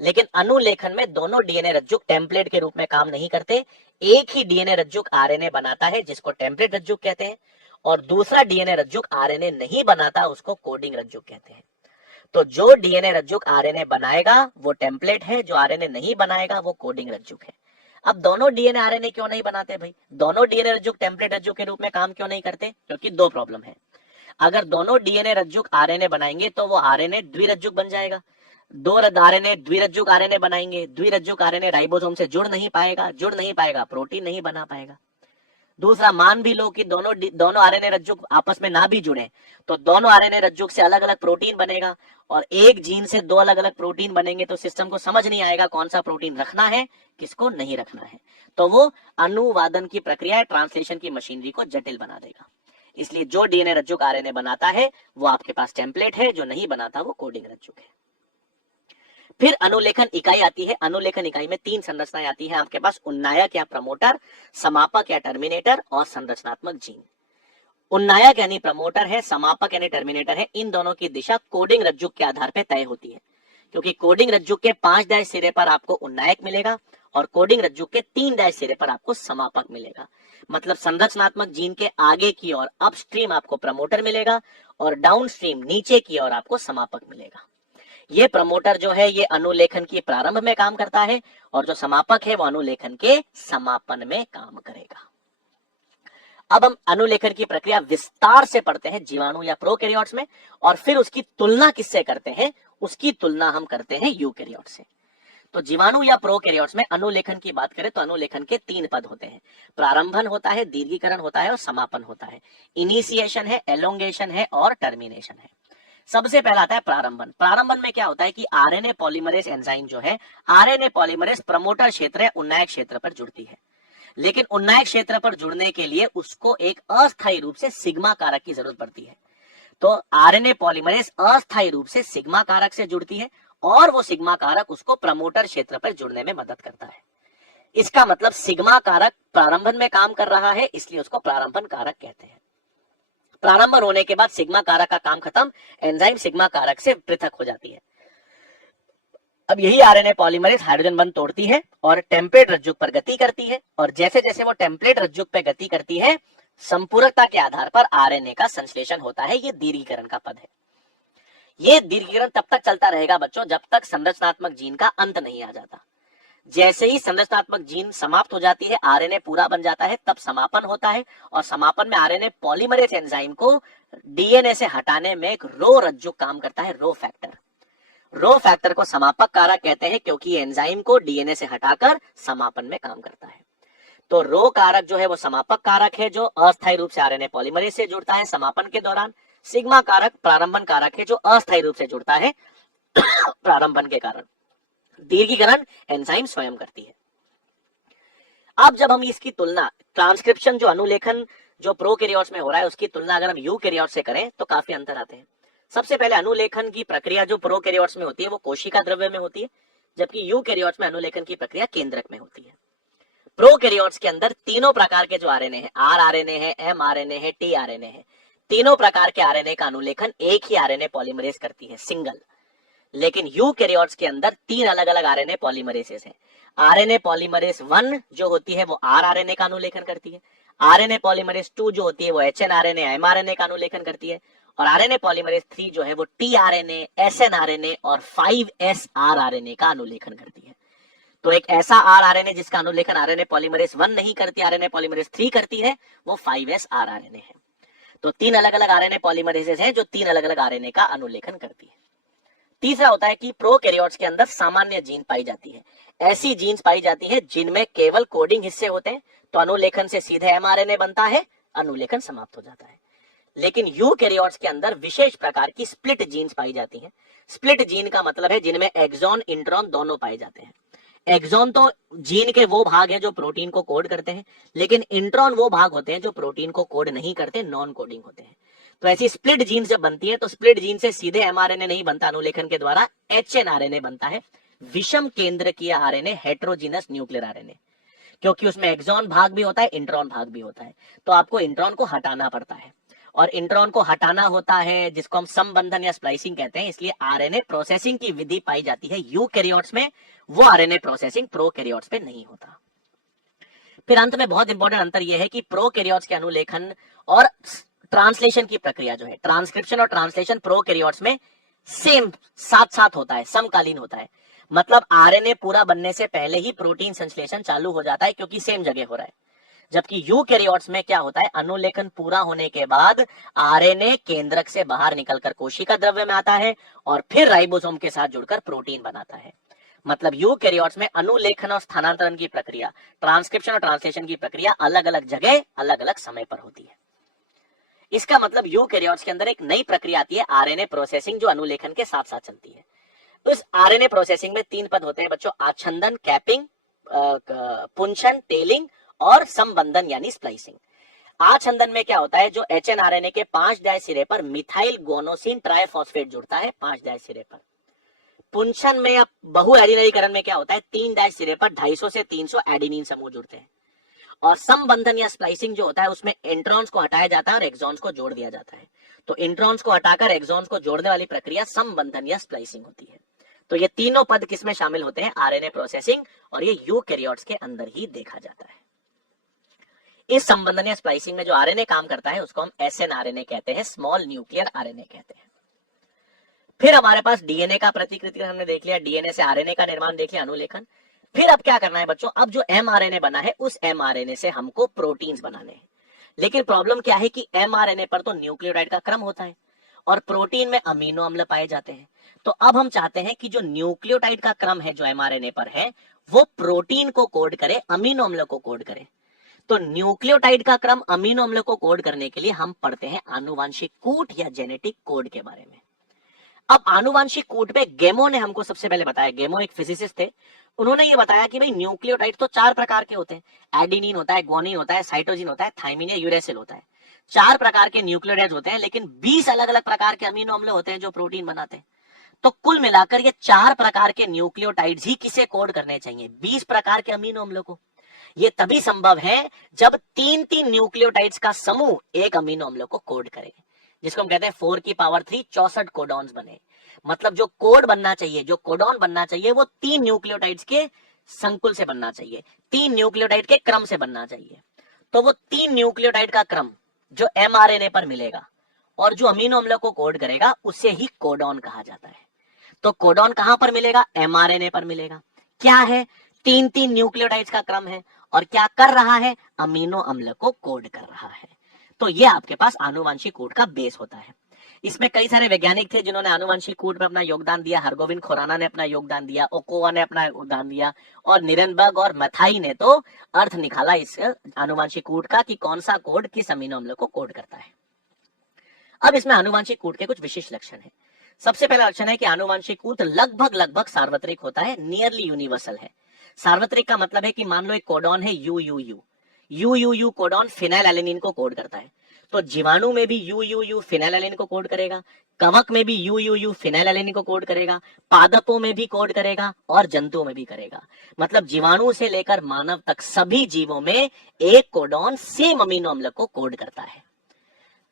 लेकिन अनुलेखन में दोनों डीएनए रज्जुक टेम्पलेट के रूप में काम नहीं करते। एक ही डीएनए रज्जुक आरएनए बनाता है जिसको टेम्पलेट रज्जुक कहते हैं, और दूसरा डीएनए रज्जुक आरएनए नहीं बनाता उसको कोडिंग रज्जुक कहते हैं। तो जो डीएनए रज्जुक आरएनए बनाएगा वो टेम्पलेट है, जो आरएनए नहीं बनाएगा वो कोडिंग रज्जुक है। अब दोनों डीएनए आरएनए क्यों नहीं बनाते भाई? दोनों डीएनए रज्जुक टेम्पलेट रज्जुक के रूप में काम क्यों नहीं करते? क्योंकि दो प्रॉब्लम है। अगर दोनों डीएनए रज्जुक आरएनए बनाएंगे तो वो आरएनए द्विरज्जुक बन जाएगा। दो आरएनए द्विरज्जुक आरएनए बनाएंगे, द्विरज्जुक आरएनए राइबोसोम से जुड़ नहीं पाएगा, प्रोटीन नहीं बना पाएगा। दूसरा, मान भी लो कि दोनों आरएनए रज्जुक आपस में ना भी जुड़े, तो दोनों आरएनए रज्जुक से अलग अलग प्रोटीन बनेगा, और एक जीन से दो अलग अलग प्रोटीन बनेंगे, तो सिस्टम को समझ नहीं आएगा कौन सा प्रोटीन रखना है, किसको नहीं रखना है। तो वो अनुवादन की प्रक्रिया, ट्रांसलेशन की मशीनरी को जटिल बना देगा। इसलिए जो डीएनए रज्जुक आरएनए बनाता है वो आपके पास टेम्पलेट है, जो नहीं बनाता वो कोडिंग रज्जुक है। फिर अनुलेखन इकाई आती है। अनुलेखन इकाई में तीन संरचनाएं आती है आपके पास: उन्नायक या प्रमोटर, समापक या टर्मिनेटर, और संरचनात्मक जीन। उन्नायक यानी प्रमोटर है, समापक यानी टर्मिनेटर है। इन दोनों की दिशा कोडिंग रज्जुक के आधार पर तय होती है, क्योंकि कोडिंग रज्जुक के 5 डैश सिरे पर आपको उन्नायक मिलेगा और कोडिंग रज्जुक के 3 डैश सिरे पर आपको समापक मिलेगा। मतलब संरचनात्मक जीन के आगे की ओर अपस्ट्रीम आपको प्रमोटर मिलेगा और डाउनस्ट्रीम नीचे की ओर आपको समापक मिलेगा। ये प्रमोटर जो है ये अनुलेखन की प्रारंभ में काम करता है, और जो समापक है वो अनुलेखन के समापन में काम करेगा। अब हम अनुलेखन की प्रक्रिया विस्तार से पढ़ते हैं जीवाणु या प्रोकैरियोट्स में, और फिर उसकी तुलना किससे करते हैं? उसकी तुलना हम करते हैं यूकैरियोट से। तो जीवाणु या प्रोकैरियोट्स में अनुलेखन की बात करें तो अनुलेखन के 3 पद होते हैं: प्रारंभन होता है, दीर्घीकरण होता है और समापन होता है। इनिशिएशन है, एलोंगेशन है और टर्मिनेशन है। सबसे पहला आता है प्रारंभन। प्रारंभन में क्या होता है कि आरएनए पॉलीमरेज एंजाइम जो है, आरएनए पॉलीमरेज प्रमोटर क्षेत्र या उन्नायक क्षेत्र पर जुड़ती है, लेकिन उन्नायक क्षेत्र पर जुड़ने के लिए उसको एक अस्थायी रूप से सिग्मा कारक की जरूरत पड़ती है। तो आरएनए पॉलीमरेज अस्थायी रूप से सिग्मा कारक से जुड़ती है, और वो सिग्मा कारक उसको प्रमोटर क्षेत्र पर जुड़ने में मदद करता है। इसका मतलब सिग्मा कारक प्रारंभन में काम कर रहा है, इसलिए उसको प्रारंभन कारक कहते हैं। प्रारंभन होने के बाद सिग्मा कारक का काम खत्म, एंजाइम सिग्मा कारक से पृथक हो जाती है। अब यही आरएनए पॉलीमरेज हाइड्रोजन बंध तोड़ती है और टेम्पलेट रज्जुक पर गति करती है, और जैसे जैसे वो टेम्पलेट रज्जुक पर गति करती है, संपूरकता के आधार पर आरएनए का संश्लेषण होता है। ये दीर्घीकरण का पद है। ये दीर्घीकरण तब तक चलता रहेगा बच्चों जब तक संरचनात्मक जीन का अंत नहीं आ जाता। जैसे ही संरचनात्मक जीन समाप्त हो जाती है, आरएनए पूरा बन जाता है, तब समापन होता है, और समापन में आरएनए पॉलीमरेज एंजाइम को डीएनए से हटाने में एक रो रज्जुक काम करता है, रो फैक्टर। रो फैक्टर को समापक कारक कहते हैं, क्योंकि एंजाइम को डीएनए से हटाकर समापन में काम करता है। तो रो कारक जो है वो समापक कारक है, जो अस्थायी रूप से आरएनए पॉलीमरेज से जुड़ता है समापन के दौरान। सिग्मा कारक प्रारंभन कारक है, जो अस्थायी रूप से जुड़ता है प्रारंभन के कारण। दीर्घीकरण एंजाइम स्वयं करती है। अब जब हम इसकी तुलना, ट्रांसक्रिप्शन जो अनुलेखन जो प्रोकैरियोट्स में हो रहा है उसकी तुलना अगर हम यूकैरियोट्स से करें तो काफी अंतर आते हैं। सबसे पहले अनुलेखन की प्रक्रिया जो प्रोकैरियोट्स में होती है वो कोशिका द्रव्य में होती है, जबकि यूकैरियोट्स में अनुलेखन की प्रक्रिया केंद्रक में होती है। प्रोकैरियोट्स के अंदर तीनों प्रकार के जो आरएनए है, आर आरएनए है, एम आरएनए है, टी आरएनए है, तीनों प्रकार के आरएनए का अनुलेखन एक ही आरएनए पॉलीमरेज करती है, सिंगल। लेकिन यूकैरियोट्स के अंदर 3 अलग अलग आरएनए पॉलीमरेसेस हैं। आरएनए पॉलीमरेज 1 जो होती है वो आर आरएनए का अनुलेखन करती है, आरएनए पॉलीमरेज 2 जो होती है वो एचएन आरएनए, एम आरएनए का अनुलेखन करती है, और आरएनए पॉलीमरेज 3 जो है वो टी आरएनए, एसएन आरएनए और 5S आर आरएनए का अनुलेखन करती है। तो एक ऐसा आर आरएनए जिसका अनुलेखन आरएनए पॉलीमरेज 1 नहीं करती, आरएनए पॉलीमरेज 3 करती है, वो 5S आर आरएनए है। तो 3 अलग अलग आरएनए पॉलीमरेसेस हैं जो 3 अलग अलग आरएनए का अनुलेखन करती है। तीसरा होता है कि प्रोकैरियोट्स के अंदर सामान्य जीन पाई जाती है। ऐसी जीन्स पाई जाती है जिनमें केवल कोडिंग हिस्से होते हैं, तो अनुलेखन से सीधे एमआरएनए बनता है, अनुलेखन समाप्त हो जाता है। लेकिन यूकैरियोट्स के अंदर विशेष प्रकार की स्प्लिट जीन्स पाई जाती हैं। स्प्लिट जीन का मतलब है जिनमें एक्सॉन इंट्रॉन दोनों पाए जाते हैं। एक्सॉन तो जीन के वो भाग हैं जो प्रोटीन को कोड करते हैं, लेकिन इंट्रॉन वो भाग होते हैं जो प्रोटीन को कोड नहीं करते, नॉन कोडिंग होते हैं। तो ऐसी स्प्लिट जीन जब बनती है तो स्प्लिट जीन से सीधे एमआरएनए नहीं बनता अनुलेखन के द्वारा, एचएनआरएनए बनता है, विषम केंद्रकीय आरएनए, हेटेरोजीनस न्यूक्लियर आरएनए, क्योंकि उसमें एक्सॉन भाग भी होता है, इंट्रॉन भाग भी होता है। तो आपको इंट्रॉन को हटाना पड़ता है, और इंट्रॉन को हटाना होता है जिसको हम संबंधन या स्प्लाइसिंग कहते हैं। इसलिए आरएनए प्रोसेसिंग की विधि पाई जाती है यूकैरियोट्स में, वो आरएनए प्रोसेसिंग प्रोकैरियोट्स पे नहीं होता। फिर अंत में बहुत इंपॉर्टेंट अंतर यह है कि प्रोकैरियोट्स के अनुलेखन और ट्रांसलेशन की प्रक्रिया जो है, ट्रांसक्रिप्शन और ट्रांसलेशन प्रोकैरियोट्स में सेम साथ साथ होता है, समकालीन होता है। मतलब आरएनए पूरा बनने से पहले ही प्रोटीन संश्लेषण चालू हो जाता है, क्योंकि सेम जगह हो रहा है। जबकि यूकैरियोट्स में क्या होता है, अनुलेखन पूरा होने के बाद आरएनए केंद्रक से बाहर निकलकर कोशिका द्रव्य में आता है और फिर राइबोसोम के साथ जुड़कर प्रोटीन बनाता है। मतलब यूकैरियोट्स में अनुलेखन और स्थानांतरण की प्रक्रिया, ट्रांसक्रिप्शन और ट्रांसलेशन की प्रक्रिया अलग अलग जगह अलग अलग समय पर होती है। इसका मतलब यूकैरियोट्स के अंदर एक नई प्रक्रिया आती है, आरएनए प्रोसेसिंग, जो अनुलेखन के साथ साथ चलती है। तो इस आरएनए प्रोसेसिंग में 3 पद होते हैं बच्चों, आच्छादन, कैपिंग, पुंछन, टेलिंग और संबंधन यानी स्प्लाइसिंग। आच्छादन में क्या होता है, जो एचएनआरएनए के 5 डाई सिरे पर मिथाइल गोनोसिन ट्राइफॉस्फेट जुड़ता है 5 डाई सिरे पर। पुंछन में या बहु एडिनरीकरण में क्या होता है, 3 डाई सिरे पर 250 से 300 एडिनिन समूह जुड़ते हैं। और संबंधन या स्प्लाइसिंग जो होता है उसमें इंट्रॉन्स को हटाया जाता है और एक्सॉन्स को जोड़ दिया जाता है। तो इंट्रॉन्स को हटाकर एक्सॉन्स को जोड़ने वाली प्रक्रिया संबंधन या स्प्लाइसिंग होती है। तो ये तीनों पद किसमें शामिल होते हैं, आरएनए प्रोसेसिंग, और ये यूकैरियोट्स के अंदर ही देखा जाता है। इस संबंधन या स्प्लाइसिंग में जो आरएनए काम करता है उसको हम एसएनआरएनए कहते हैं, स्मॉल न्यूक्लियर आरएनए कहते हैं। फिर हमारे पास डीएनए का प्रतिकृति हमने देख लिया, डीएनए से आरएनए का निर्माण देख लिया, अनुलेखन। फिर अब क्या करना है बच्चों, अब जो एमआरएनए बना है उस एमआरएनए से हमको प्रोटीन्स बनाने हैं। लेकिन प्रॉब्लम क्या है कि एमआरएनए पर तो न्यूक्लियोटाइड का क्रम होता है और प्रोटीन में अमीनो अम्ल पाए जाते हैं। तो अब हम चाहते हैं कि जो न्यूक्लियोटाइड का क्रम है जो एमआरएनए पर है वो प्रोटीन को कोड करे, अमीनो अम्ल को कोड करे। तो न्यूक्लियोटाइड का क्रम अमीनो अम्ल को कोड करने के लिए हम पढ़ते हैं आनुवांशिक कूट या जेनेटिक कोड के बारे में। अब आनुवांशिक कूट पे गेमो ने हमको सबसे पहले बताया, गेमो एक फिजिसिस्ट थे, उन्होंने ये बताया कि भाई न्यूक्लियोटाइड तो 4 प्रकार के होते हैं, एडिनिन होता है, ग्वानिन होता है, साइटोसिन होता है, थाइमिन या यूरेसिल होता है। 4 प्रकार के न्यूक्लियोटाइड होते हैं, लेकिन 20 अलग अलग प्रकार के अमीनो अम्ल होते हैं जो प्रोटीन बनाते हैं। तो कुल मिलाकर ये 4 प्रकार के न्यूक्लियोटाइड्स ही किसे कोड करने चाहिए, 20 प्रकार के अमीनो अम्लों को। ये तभी संभव है जब 3-3 न्यूक्लियोटाइड्स का समूह एक अमीनो अम्ल को कोड करे, जिसको हम कहते हैं 4 की पावर 3 64 कोडॉन्स बने। मतलब जो कोड बनना चाहिए, जो कोडॉन बनना चाहिए, वो 3 न्यूक्लियोटाइड्स के संकुल से बनना चाहिए, 3 न्यूक्लियोटाइड के क्रम से बनना चाहिए। तो वो 3 न्यूक्लियोटाइड का क्रम जो एमआरएनए पर मिलेगा और जो अमीनो अम्ल को कोड करेगा उसे ही कोडॉन कहा जाता है। तो कोडॉन कहां पर मिलेगा, एमआरएनए पर मिलेगा। क्या है, 3-3 न्यूक्लियोटाइड्स का क्रम है और क्या कर रहा है, अमीनो अम्ल को कोड कर रहा है। तो ये आपके पास आनुवांशिक कोड का बेस होता है। इसमें कई सारे वैज्ञानिक थे जिन्होंने आनुवांशिक कोड में अपना योगदान दिया। हरगोविंद खुराना ने अपना योगदान दिया, ओकोवा ने अपना योगदान दिया, और निरनबर्ग और मैथाई ने तो अर्थ निकाला इस आनुवांशिक कोड का कि कौन सा कोड किस अमीनो अम्ल को कोड करता है। अब इसमें आनुवांशिक कोड के कुछ विशिष्ट लक्षण है। सबसे पहला लक्षण है कि आनुवांशिक कोड लगभग सार्वत्रिक होता है, नियरली यूनिवर्सल है। सार्वत्रिक का मतलब है कि मान लो एक कोडॉन है यू कोडॉन फिनाइलएलेनिन को कोड करता है, तो जीवाणु में भी यू फिनाइलएलेनिन को कोड करेगा, कवक में भी यू फिनाइलएलेनिन को कोड करेगा, पादपों में भी कोड करेगा और जंतुओं में भी करेगा। मतलब जीवाणु से लेकर मानव तक सभी जीवों में एक कोडॉन सेम अमीनो अम्ल को कोड करता है।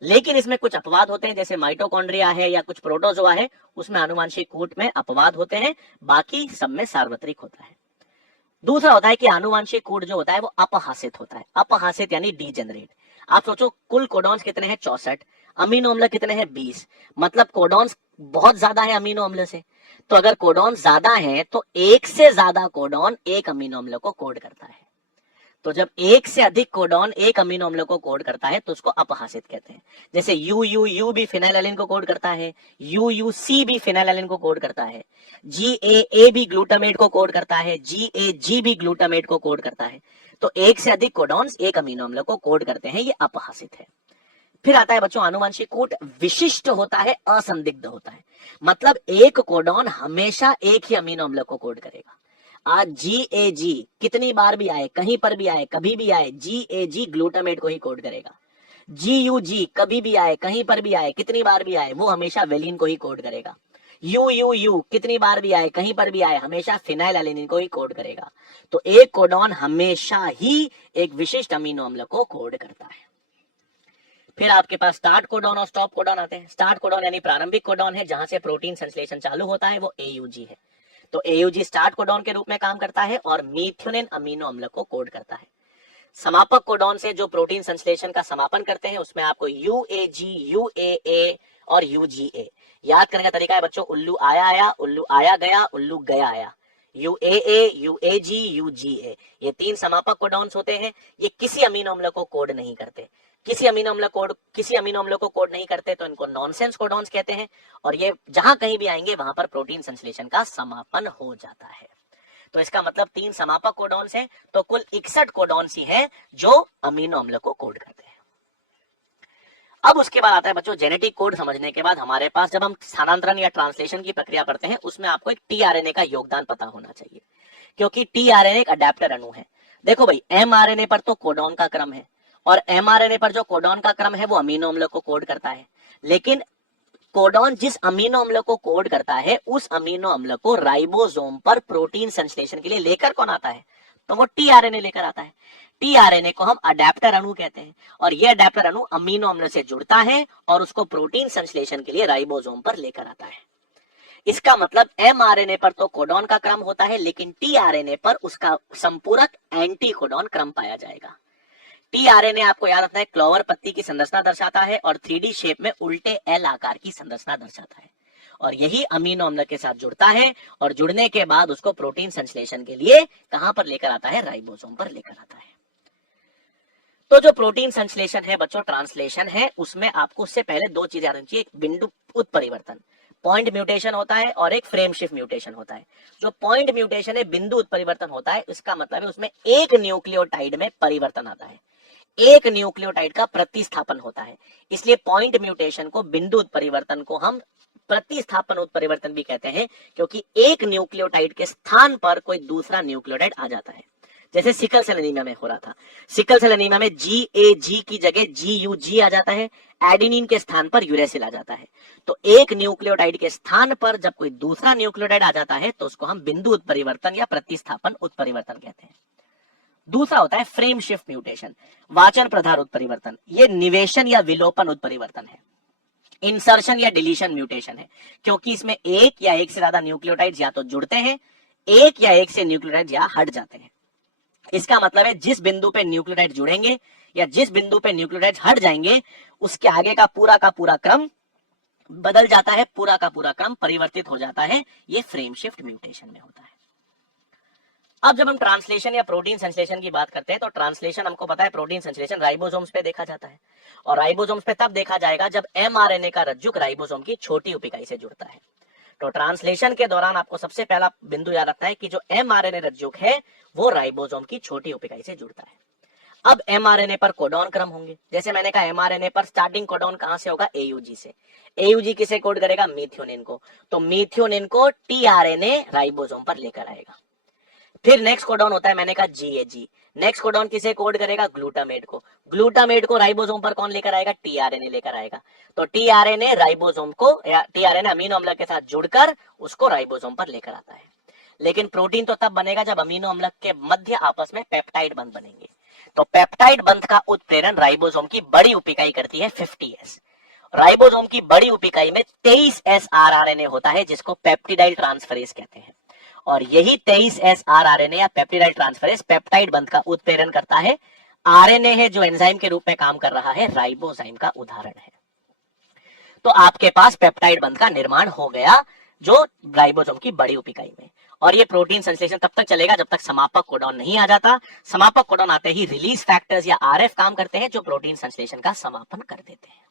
लेकिन इसमें कुछ अपवाद होते हैं, जैसे माइटोकॉन्ड्रिया है या कुछ प्रोटोजोआ है, उसमें आनुवांशिक कोड में अपवाद होते हैं, बाकी सब में सार्वत्रिक होता है। दूसरा होता है कि आनुवांशिक कोड जो होता है वो अपहासित होता है। अपहासित यानी डीजेनरेट। आप सोचो कुल कोडॉन्स कितने हैं, 64, अमीनो अम्ल कितने हैं, 20। मतलब कोडॉन्स बहुत ज्यादा है अमीनो अम्ल से। तो अगर कोडॉन ज्यादा है तो एक से ज्यादा कोडॉन एक अमीनो अम्ल को कोड करता है। तो जब एक से अधिक कोडॉन एक अमीनो अम्ल को कोड करता है तो उसको अपहासित कहते हैं। जैसे यू भी फिनाइलएलिन को कोड करता है, यूसी भी फिनाइलएलिन को कोड करता है, GAA भी ग्लूटामेट को कोड करता है, GAG भी ग्लूटामेट को कोड करता है। तो एक से अधिक कोडॉन्स एक अमीनो अम्ल को कोड करते हैं, ये अपहासित है। फिर आता है बच्चों आनुवांशिक कोड विशिष्ट होता है, असंदिग्ध होता है। मतलब एक कोडॉन हमेशा एक ही अमीनो अम्ल को कोड करेगा। आज GAG कितनी बार भी आए, कहीं पर भी आए, कभी भी आए, GAG ग्लूटामेट को ही कोड करेगा। GUG कभी भी आए, कहीं पर भी आए, कितनी बार भी आए, वो हमेशा वेलिन को ही कोड करेगा। यू कितनी बार भी आए, कहीं पर भी आए, हमेशा फिनाइलएलेनिन को ही कोड करेगा। तो एक कोडॉन हमेशा ही एक विशिष्ट अमीनो अम्ल को कोड करता है। फिर आपके पास स्टार्ट कोडॉन और स्टॉप कोडॉन आते हैं। स्टार्ट कोडॉन यानी प्रारंभिक कोडॉन है, जहां से प्रोटीन संश्लेषण चालू होता है, वो AUG है। तो AUG स्टार्ट कोडॉन के रूप में काम करता है और मीथियोनिन अमीनो अम्ल को कोड करता है। समापक कोडॉन से जो प्रोटीन संश्लेषण का समापन करते हैं उसमें आपको UAG, UAA और UGA याद करने का तरीका है बच्चों, उल्लू आया, उल्लू आया गया, उल्लू गया आया। UAA, UAG, UGA, ये 3 समापक कोडॉन्स होते हैं। ये किसी अमीनो अम्ल को कोड नहीं करते, किसी अमीनो अम्ल को कोड नहीं करते, तो इनको नॉनसेंस कोडॉन्स कहते हैं। और ये जहां कहीं भी आएंगे वहां पर प्रोटीन संश्लेषण का समापन हो जाता है। तो इसका मतलब 3 समापक कोडॉन्स हैं, तो कुल 61 कोडॉन्स ही हैं जो अमीनो अम्ल को कोड करते हैं। अब उसके बाद आता है बच्चों जेनेटिक कोड। समझने के बाद हमारे पास जब हम स्थानांतरण या ट्रांसलेशन की प्रक्रिया पढ़ते हैं, उसमें आपको एक टीआरएनए का योगदान पता होना चाहिए, क्योंकि टीआरएनए एक अडेप्टर अणु है। देखो भाई, एमआरएनए पर तो कोडॉन का क्रम है, और एमआरएनए पर जो कोडॉन का क्रम है वो अमीनो अम्ल को कोड करता है, लेकिन कोडॉन जिस अमीनो अम्ल को कोड करता है उस अमीनो अम्ल को राइबोसोम पर प्रोटीन संश्लेषण के लिए लेकर कौन आता है? तो वो टीआरएनए लेकर आता है। टीआरएनए को हम अडेप्टर अणु कहते हैं, और ये अडेप्टर अणु अमीनो अम्ल से जुड़ता है और उसको प्रोटीन संश्लेषण के लिए राइबोसोम पर लेकर आता है। इसका मतलब एमआरएनए पर तो कोडॉन का क्रम होता है, लेकिन टीआरएनए पर उसका संपूरक एंटी कोडॉन क्रम पाया जाएगा। टीआरएनए आपको याद रखना है, क्लोवर पत्ती की संरचना दर्शाता है और 3D शेप में उल्टे एल आकार की संरचना दर्शाता है, और यही अमीनो अम्ल के साथ जुड़ता है, और जुड़ने के बाद उसको प्रोटीन संश्लेषण के लिए कहां पर लेकर आता है? राइबोसोम पर लेकर आता है। तो जो प्रोटीन संश्लेषण है बच्चों, ट्रांसलेशन है, उसमें आपको उससे पहले 2 चीजें आनी चाहिए। एक बिंदु उत्परिवर्तन, पॉइंट म्यूटेशन होता है, और एक फ्रेम शिफ्ट म्यूटेशन होता है। जो पॉइंट म्यूटेशन है, बिंदु उत्परिवर्तन होता है, इसका मतलब है उसमें एक न्यूक्लियोटाइड में परिवर्तन आता है, एक न्यूक्लियोटाइड का प्रतिस्थापन होता है। इसलिए पॉइंट म्यूटेशन को, बिंदु उत्परिवर्तन को हम प्रतिस्थापन उत्परिवर्तन भी कहते हैं, क्योंकि एक न्यूक्लियोटाइड के स्थान पर कोई दूसरा न्यूक्लियोटाइड आ जाता है। जैसे सिकल सेल एनीमिया में हो रहा था, सिकल सेल एनीमिया में GAG की जगह GUG आ जाता है, एडेनिन के स्थान पर यूरेसिल आ जाता है। तो एक न्यूक्लियोटाइड के स्थान पर जब कोई दूसरा न्यूक्लियोटाइड आ जाता है तो उसको हम बिंदु उत्परिवर्तन या प्रतिस्थापन उत्परिवर्तन कहते हैं। दूसरा होता है फ्रेम शिफ्ट म्यूटेशन, वाचन प्रधार उत्परिवर्तन। ये निवेशन या विलोपन उत्परिवर्तन है। इंसर्शन या डिलीशन म्यूटेशन है, क्योंकि इसमें एक या एक से ज्यादा न्यूक्लियोटाइड्स या तो जुड़ते हैं, एक या एक से न्यूक्लियोटाइड या हट जाते हैं। इसका मतलब है जिस बिंदु पे न्यूक्लियोटाइड जुड़ेंगे या जिस बिंदु पे न्यूक्लियोटाइड हट जाएंगे, उसके आगे का पूरा क्रम बदल जाता है, पूरा का पूरा क्रम परिवर्तित हो जाता है। ये फ्रेम शिफ्ट म्यूटेशन में होता है। अब जब हम ट्रांसलेशन या प्रोटीन संश्लेषण की बात करते हैं, तो ट्रांसलेशन हमको पता है, प्रोटीन संश्लेषण राइबोसोम्स पे देखा जाता है, और राइबोसोम्स पे तब देखा जाएगा जब एमआरएनए का रज्जुक राइबोसोम की छोटी उपिकाई से जुड़ता है। तो ट्रांसलेशन के दौरान आपको सबसे पहला बिंदु याद रखना है कि जो एमआरएनए रज्जुक है वो राइबोसोम की छोटी उपिकाई से जुड़ता है। अब एमआरएनए पर कोडॉन क्रम होंगे। जैसे मैंने कहा, एमआरएनए पर स्टार्टिंग कोडॉन कहां से होगा? AUG से। AUG किसे कोड करेगा? मीथियोनिन को। तो मीथियोनिन को टीआरएनए राइबोसोम पर लेकर आएगा। फिर नेक्स्ट कोडॉन होता है, मैंने कहा GAG। नेक्स्ट कोडॉन किसे कोड करेगा? ग्लूटामेट को। ग्लूटामेट को राइबोसोम पर कौन लेकर आएगा? टीआरएनए लेकर आएगा। तो टीआरएनए राइबोसोम को, या टीआरएनए अमीनो अम्ल के साथ जुड़कर उसको राइबोसोम पर लेकर आता है। लेकिन प्रोटीन तो तब बनेगा जब अमीनो अम्ल के मध्य आपस में पेप्टाइड बंध बनेंगे। तो पेप्टाइड बंध का उत्प्रेरण राइबोसोम की बड़ी उपिकाई करती है 50S। राइबोसोम की बड़ी उपिकाई में 23S rRNA होता है, जिसको पेप्टिडाइल ट्रांसफरेज कहते हैं, और यही 23S rRNA या पेप्टिडाइल ट्रांसफरेज पेप्टाइड बंध का उत्प्रेरण करता है। आरएनए है जो एंजाइम के रूप में काम कर रहा है, राइबोजाइम का उदाहरण है। तो आपके पास पेप्टाइड बंध का निर्माण हो गया जो राइबोसोम की बड़ी उपिकाई में, और ये प्रोटीन संश्लेषण तब तक चलेगा जब तक समापक कोडॉन नहीं आ जाता। समापक कोडॉन आते ही रिलीज फैक्टर्स या RF काम करते हैं जो प्रोटीन संश्लेषण का समापन कर देते हैं।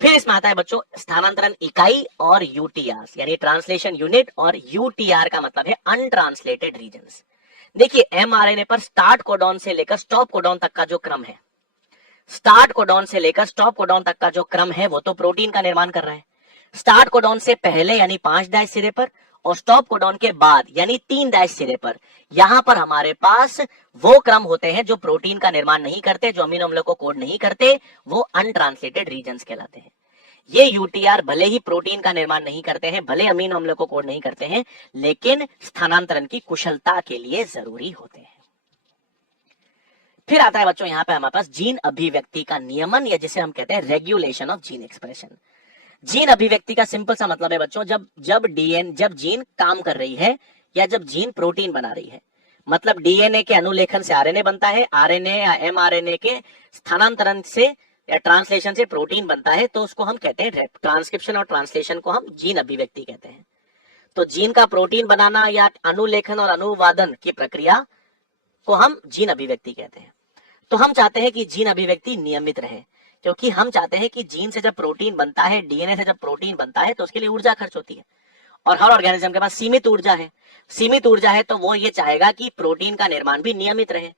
फिर इसमें आता है बच्चों स्थानांतरण इकाई और यूटीआर, यानी ट्रांसलेशन यूनिट, और यूटीआर का मतलब है अनट्रांसलेटेड रीजन्स। देखिए, एमआरएनए पर स्टार्ट कोडॉन से लेकर स्टॉप कोडॉन तक का जो क्रम है, स्टार्ट कोडॉन से लेकर स्टॉप कोडॉन तक का जो क्रम है वो तो प्रोटीन का निर्माण कर रहा है। स्टार्ट कोडॉन से पहले यानी 5 डैश सिरे पर, और स्टॉप कोडॉन के बाद यानी 3 डैश सिरे पर, यहां पर हमारे पास वो क्रम होते हैं जो प्रोटीन का निर्माण नहीं करते, जो अमीनो अम्लों को कोड नहीं करते, वो अनट्रांसलेटेड रीजन्स कहलाते हैं। ये यूटीआर भले ही प्रोटीन का निर्माण नहीं करते हैं, भले अमीनो अम्लों को कोड नहीं करते हैं, लेकिन स्थानांतरण की कुशलता के लिए जरूरी होते हैं। फिर आता है बच्चों यहाँ पे हमारे पास जीन अभिव्यक्ति का नियमन, या जिसे हम कहते हैं regulation of gene expression. Gene अभिव्यक्ति का सिंपल सा मतलब है बच्चों, जब जीन काम कर रही है या जब जीन प्रोटीन बना रही है, मतलब डीएनए के अनुलेखन से आरएनए बनता है, आरएनए या एमआरएनए के स्थानांतरण से या ट्रांसलेशन से प्रोटीन बनता है, तो उसको हम कहते हैं ट्रांसक्रिप्शन, और ट्रांसलेशन को हम जीन अभिव्यक्ति कहते हैं। तो जीन का प्रोटीन बनाना या अनुलेखन और अनुवादन की प्रक्रिया को हम जीन अभिव्यक्ति कहते हैं। तो हम चाहते हैं कि जीन अभिव्यक्ति नियमित रहे, क्योंकि हम चाहते हैं कि जीन से जब प्रोटीन बनता है, डीएनए से जब प्रोटीन बनता है, तो उसके लिए ऊर्जा खर्च होती है, और हर ऑर्गेनिज्म के पास सीमित ऊर्जा है। सीमित ऊर्जा है तो वो ये चाहेगा कि प्रोटीन का निर्माण भी नियमित रहे।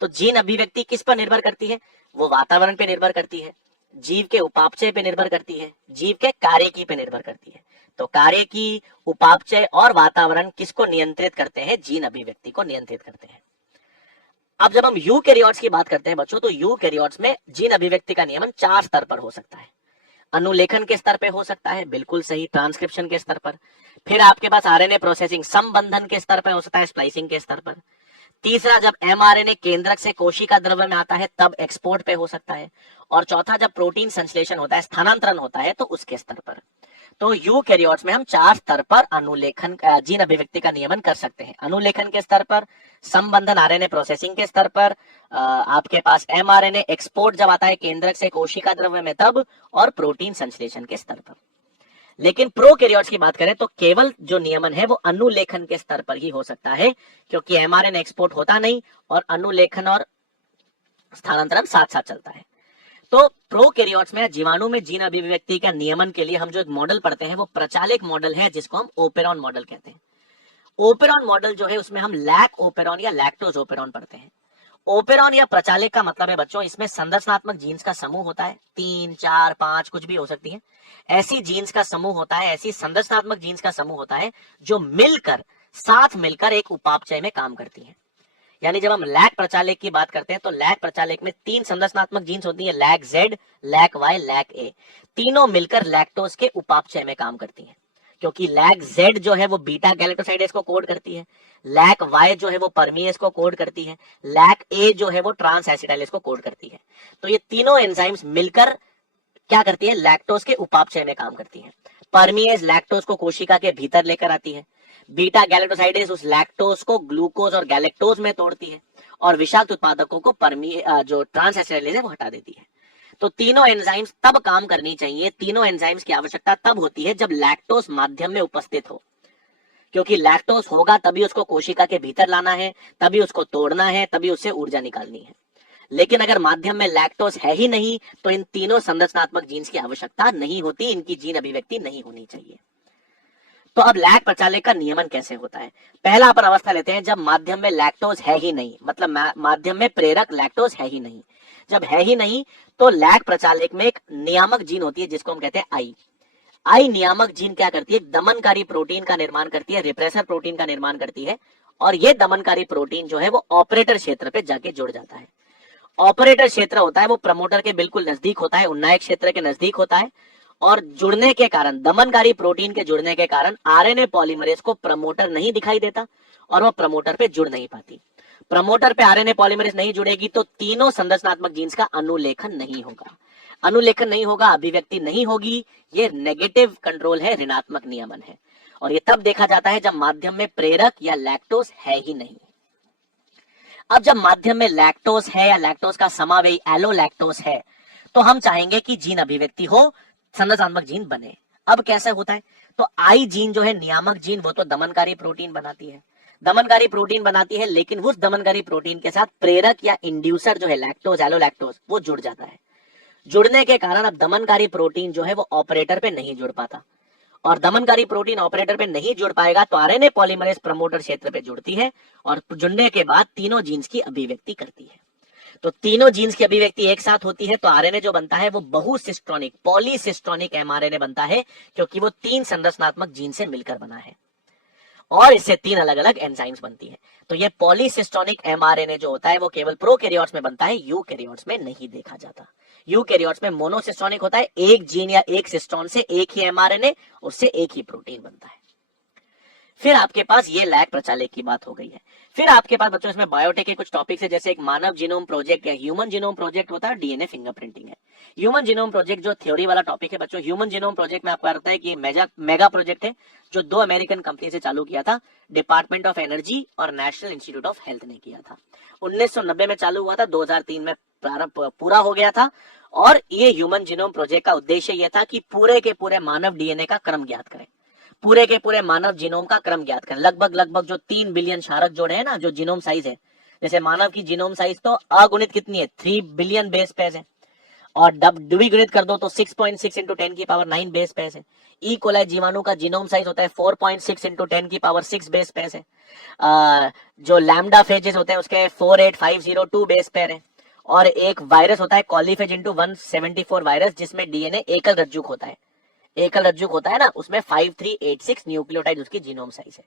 तो जीन अभिव्यक्ति किस पर निर्भर करती है? वो वातावरण पे निर्भर करती है, जीव के उपापचय पे निर्भर करती है, जीव के कार्यकी पे निर्भर करती है। तो कार्यकी, उपापचय और वातावरण किसको नियंत्रित करते हैं? जीन अभिव्यक्ति को नियंत्रित करते हैं। अब जब हम यूकैरियोट्स की बात करते हैं बच्चों, तो यूकैरियोट्स में जीन अभिव्यक्ति का नियमन 4 स्तर पर हो सकता है। अनुलेखन के स्तर पे हो सकता है, बिल्कुल सही, ट्रांसक्रिप्शन के स्तर पर। फिर आपके पास आरएनए प्रोसेसिंग संबंधन के स्तर पर हो सकता है, स्प्लाइसिंग के स्तर पर। तीसरा, जब एमआरएनए केंद्रक से कोशिका द्रव्य में आता है तब एक्सपोर्ट पे हो सकता है। और चौथा, जब प्रोटीन संश्लेषण होता है, स्थानांतरण होता है, तो उसके स्तर पर। तो यूकैरियोट्स में हम 4 स्तर पर अनुलेखन जीन अभिव्यक्ति का नियमन कर सकते हैं। अनुलेखन के स्तर पर, संबंधन आरएनए प्रोसेसिंग के स्तर पर, आपके पास एमआरएनए एक्सपोर्ट जब आता है केंद्रक से कोशिका द्रव्य में तब, और प्रोटीन संश्लेषण के स्तर पर। लेकिन प्रोकैरियोट्स की बात करें तो केवल जो नियमन है वो अनुलेखन के स्तर पर ही हो सकता है, क्योंकि एमआरएनए एक्सपोर्ट होता नहीं और अनुलेखन और स्थानांतरण साथ साथ चलता है। तो प्रोकैरियोट्स में, जीवाणु में जीन अभिव्यक्ति का नियमन के लिए हम जो एक मॉडल पढ़ते हैं वो प्रचालक मॉडल है, जिसको हम ओपेरॉन मॉडल कहते हैं। ओपेरॉन मॉडल जो है उसमें हम लैक ओपेरॉन या लैक्टोज ओपेरॉन पढ़ते हैं। ओपेरॉन या प्रचालक का मतलब है बच्चों, इसमें संरचनात्मक जीन्स का समूह होता है, 3, 4, 5 कुछ भी हो सकती है। ऐसी जीन्स का समूह होता है, ऐसी संरचनात्मक जीन्स का समूह होता है जो मिलकर, साथ मिलकर एक उपापचय में काम करती है। यानी जब हम लैक प्रचालक की बात करते हैं तो लैक प्रचालक में 3 संरचनात्मक जीन्स होती है, lac Z, lac Y, lac A. तीनों मिलकर लैक्टोज के उपापचय में काम करती है, क्योंकि लैक जेड जो है वो बीटा गैलेक्टोसाइडेज को कोड करती है, लैक वाई जो है वो परमीएज को कोड करती है, लैक ए जो है वो ट्रांस एसिटाइलेज को कोड करती है। तो ये तीनों एंजाइम्स मिलकर क्या करती है? लैक्टोज के उपापचय में काम करती है। परमीएज लैक्टोज को कोशिका के भीतर लेकर आती है, बीटा गैलेक्टोसाइडेज उस लैक्टोज को ग्लूकोज और गैलेक्टोज में तोड़ती है, और विषाक्त उत्पादकों को जो ट्रांस एसिटाइलेज है वो हटा देती है। तो तीनों एंजाइम्स तब काम करनी चाहिए, तीनों एंजाइम्स की आवश्यकता तब होती है जब लैक्टोज माध्यम में उपस्थित हो, क्योंकि लैक्टोज होगा तभी उसको कोशिका के भीतर लाना है, तभी उसको तोड़ना है, तभी उससे ऊर्जा निकालनी है। लेकिन अगर माध्यम में लैक्टोज है ही नहीं तो इन तीनों संरचनात्मक जीन्स की आवश्यकता नहीं होती, इनकी जीन अभिव्यक्ति नहीं होनी चाहिए। तो अब लैक प्रचालक का नियमन कैसे होता है? पहला अपन अवस्था लेते हैं जब माध्यम में लैक्टोज है ही नहीं, मतलब माध्यम में प्रेरक लैक्टोज है ही नहीं। जब है ही नहीं तो लैक प्रचालक में एक नियामक जीन होती है जिसको हम कहते हैं आई नियामक जीन क्या करती है? दमनकारी प्रोटीन का निर्माण करती है, रिप्रेसर प्रोटीन का निर्माण करती है, और ये दमनकारी प्रोटीन जो है वो ऑपरेटर क्षेत्र पे जाके जुड़ जाता है। ऑपरेटर क्षेत्र होता है वो प्रमोटर के बिल्कुल नजदीक होता है, उन्नायक क्षेत्र के नजदीक होता है, और जुड़ने के कारण, दमनकारी प्रोटीन के जुड़ने के कारण आरएनए पॉलीमरेज को प्रमोटर नहीं दिखाई देता और वो प्रमोटर पे जुड़ नहीं पाती। प्रमोटर पे आरएनए पॉलीमरेज नहीं जुड़ेगी तो तीनों संरचनात्मक जीन्स का अनुलेखन नहीं होगा। अनुलेखन नहीं होगा, अभिव्यक्ति नहीं होगी। ये नेगेटिव कंट्रोल है, ऋणात्मक नियमन है, और ये तब देखा जाता है जब माध्यम में प्रेरक या लैक्टोज है ही नहीं। अब जब माध्यम में लैक्टोज है या लैक्टोज का समावेशी एलोलैक्टोज है तो हम चाहेंगे कि जीन अभिव्यक्ति हो, संरचनात्मक जीन बने। अब कैसे होता है? तो आई जीन जो है नियामक जीन, वो तो दमनकारी प्रोटीन बनाती है, दमनकारी प्रोटीन बनाती है, लेकिन उस दमनकारी प्रोटीन के साथ प्रेरक या इंड्यूसर जो है लैक्टोज, एलोलैक्टोज, वो जुड़ जाता है। जुड़ने के कारण अब दमनकारी प्रोटीन जो है वो ऑपरेटर पे नहीं जुड़ पाता, और दमनकारी प्रोटीन ऑपरेटर पे नहीं जुड़ पाएगा तो आरएनए पॉलीमरेज प्रमोटर क्षेत्र पे जुड़ती है, और जुड़ने के बाद तीनों जीन्स की अभिव्यक्ति करती है। तो तीनों जीन्स की अभिव्यक्ति एक साथ होती है तो आरएनए जो बनता है वो बहुसिस्ट्रॉनिक, पॉलीसिस्ट्रॉनिक एमआरएनए बनता है, क्योंकि वो 3 संरचनात्मक जीन से मिलकर बना है, और इससे 3 अलग अलग एंजाइम्स बनती है। तो ये पॉलीसिस्टोनिक एमआरएनए जो होता है वो केवल प्रोकैरियोट्स में बनता है, यूकैरियोट्स में नहीं देखा जाता। यूकैरियोट्स में मोनोसिस्टोनिक होता है, एक जीन या एक सिस्टोन से एक ही एमआरएनए, उससे एक ही प्रोटीन बनता है। फिर आपके पास ये लैक प्रचालक की बात हो गई है। फिर आपके पास बच्चों इसमें बायोटेक के कुछ टॉपिक्स है, जैसे एक मानव जीनोम प्रोजेक्ट या ह्यूमन जीनोम प्रोजेक्ट होता है, डीएनए फिंगरप्रिंटिंग है। ह्यूमन जीनोम प्रोजेक्ट जो थ्योरी वाला टॉपिक है बच्चों, ह्यूमन जीनोम प्रोजेक्ट में आपको आता है कि मेगा प्रोजेक्ट है जो 2 अमेरिकन कंपनी से चालू किया था, डिपार्टमेंट ऑफ एनर्जी और नेशनल इंस्टीट्यूट ऑफ हेल्थ ने किया था। 1990 में चालू हुआ था, 2003 में प्रारंभ पूरा हो गया था। और ये ह्यूमन जीनोम प्रोजेक्ट का उद्देश्य यह था कि पूरे के पूरे मानव डीएनए का क्रम ज्ञात करें। पूरे के पूरे मानव जीनोम का क्रम ज्ञात करें। लगभग जो 3 बिलियन क्षारक जोड़े हैं ना, जो जीनोम साइज है, जैसे मानव की जीनोम साइज तो अगुणित कितनी है, 3 बिलियन बेस पेयर्स है, और द्विगुणित कर दो तो 6.6 इंटू 10 की पावर 9 बेस पेयर्स है। ई कोलाई जीवाणु का जीनोम साइज होता है 4.6 इंटू 10 की पावर 6 बेस पेयर्स है। जो लैम्डा फेजेस होते हैं उसके 48502 बेस पेयर है। और एक वायरस होता है कॉलीफेज इंटू 174 वायरस, जिसमें डीएनए एकल रज्जुक होता है, एकल रज्जुक होता है ना, उसमें 5386 न्यूक्लियोटाइड उसकी जीनोम साइज है।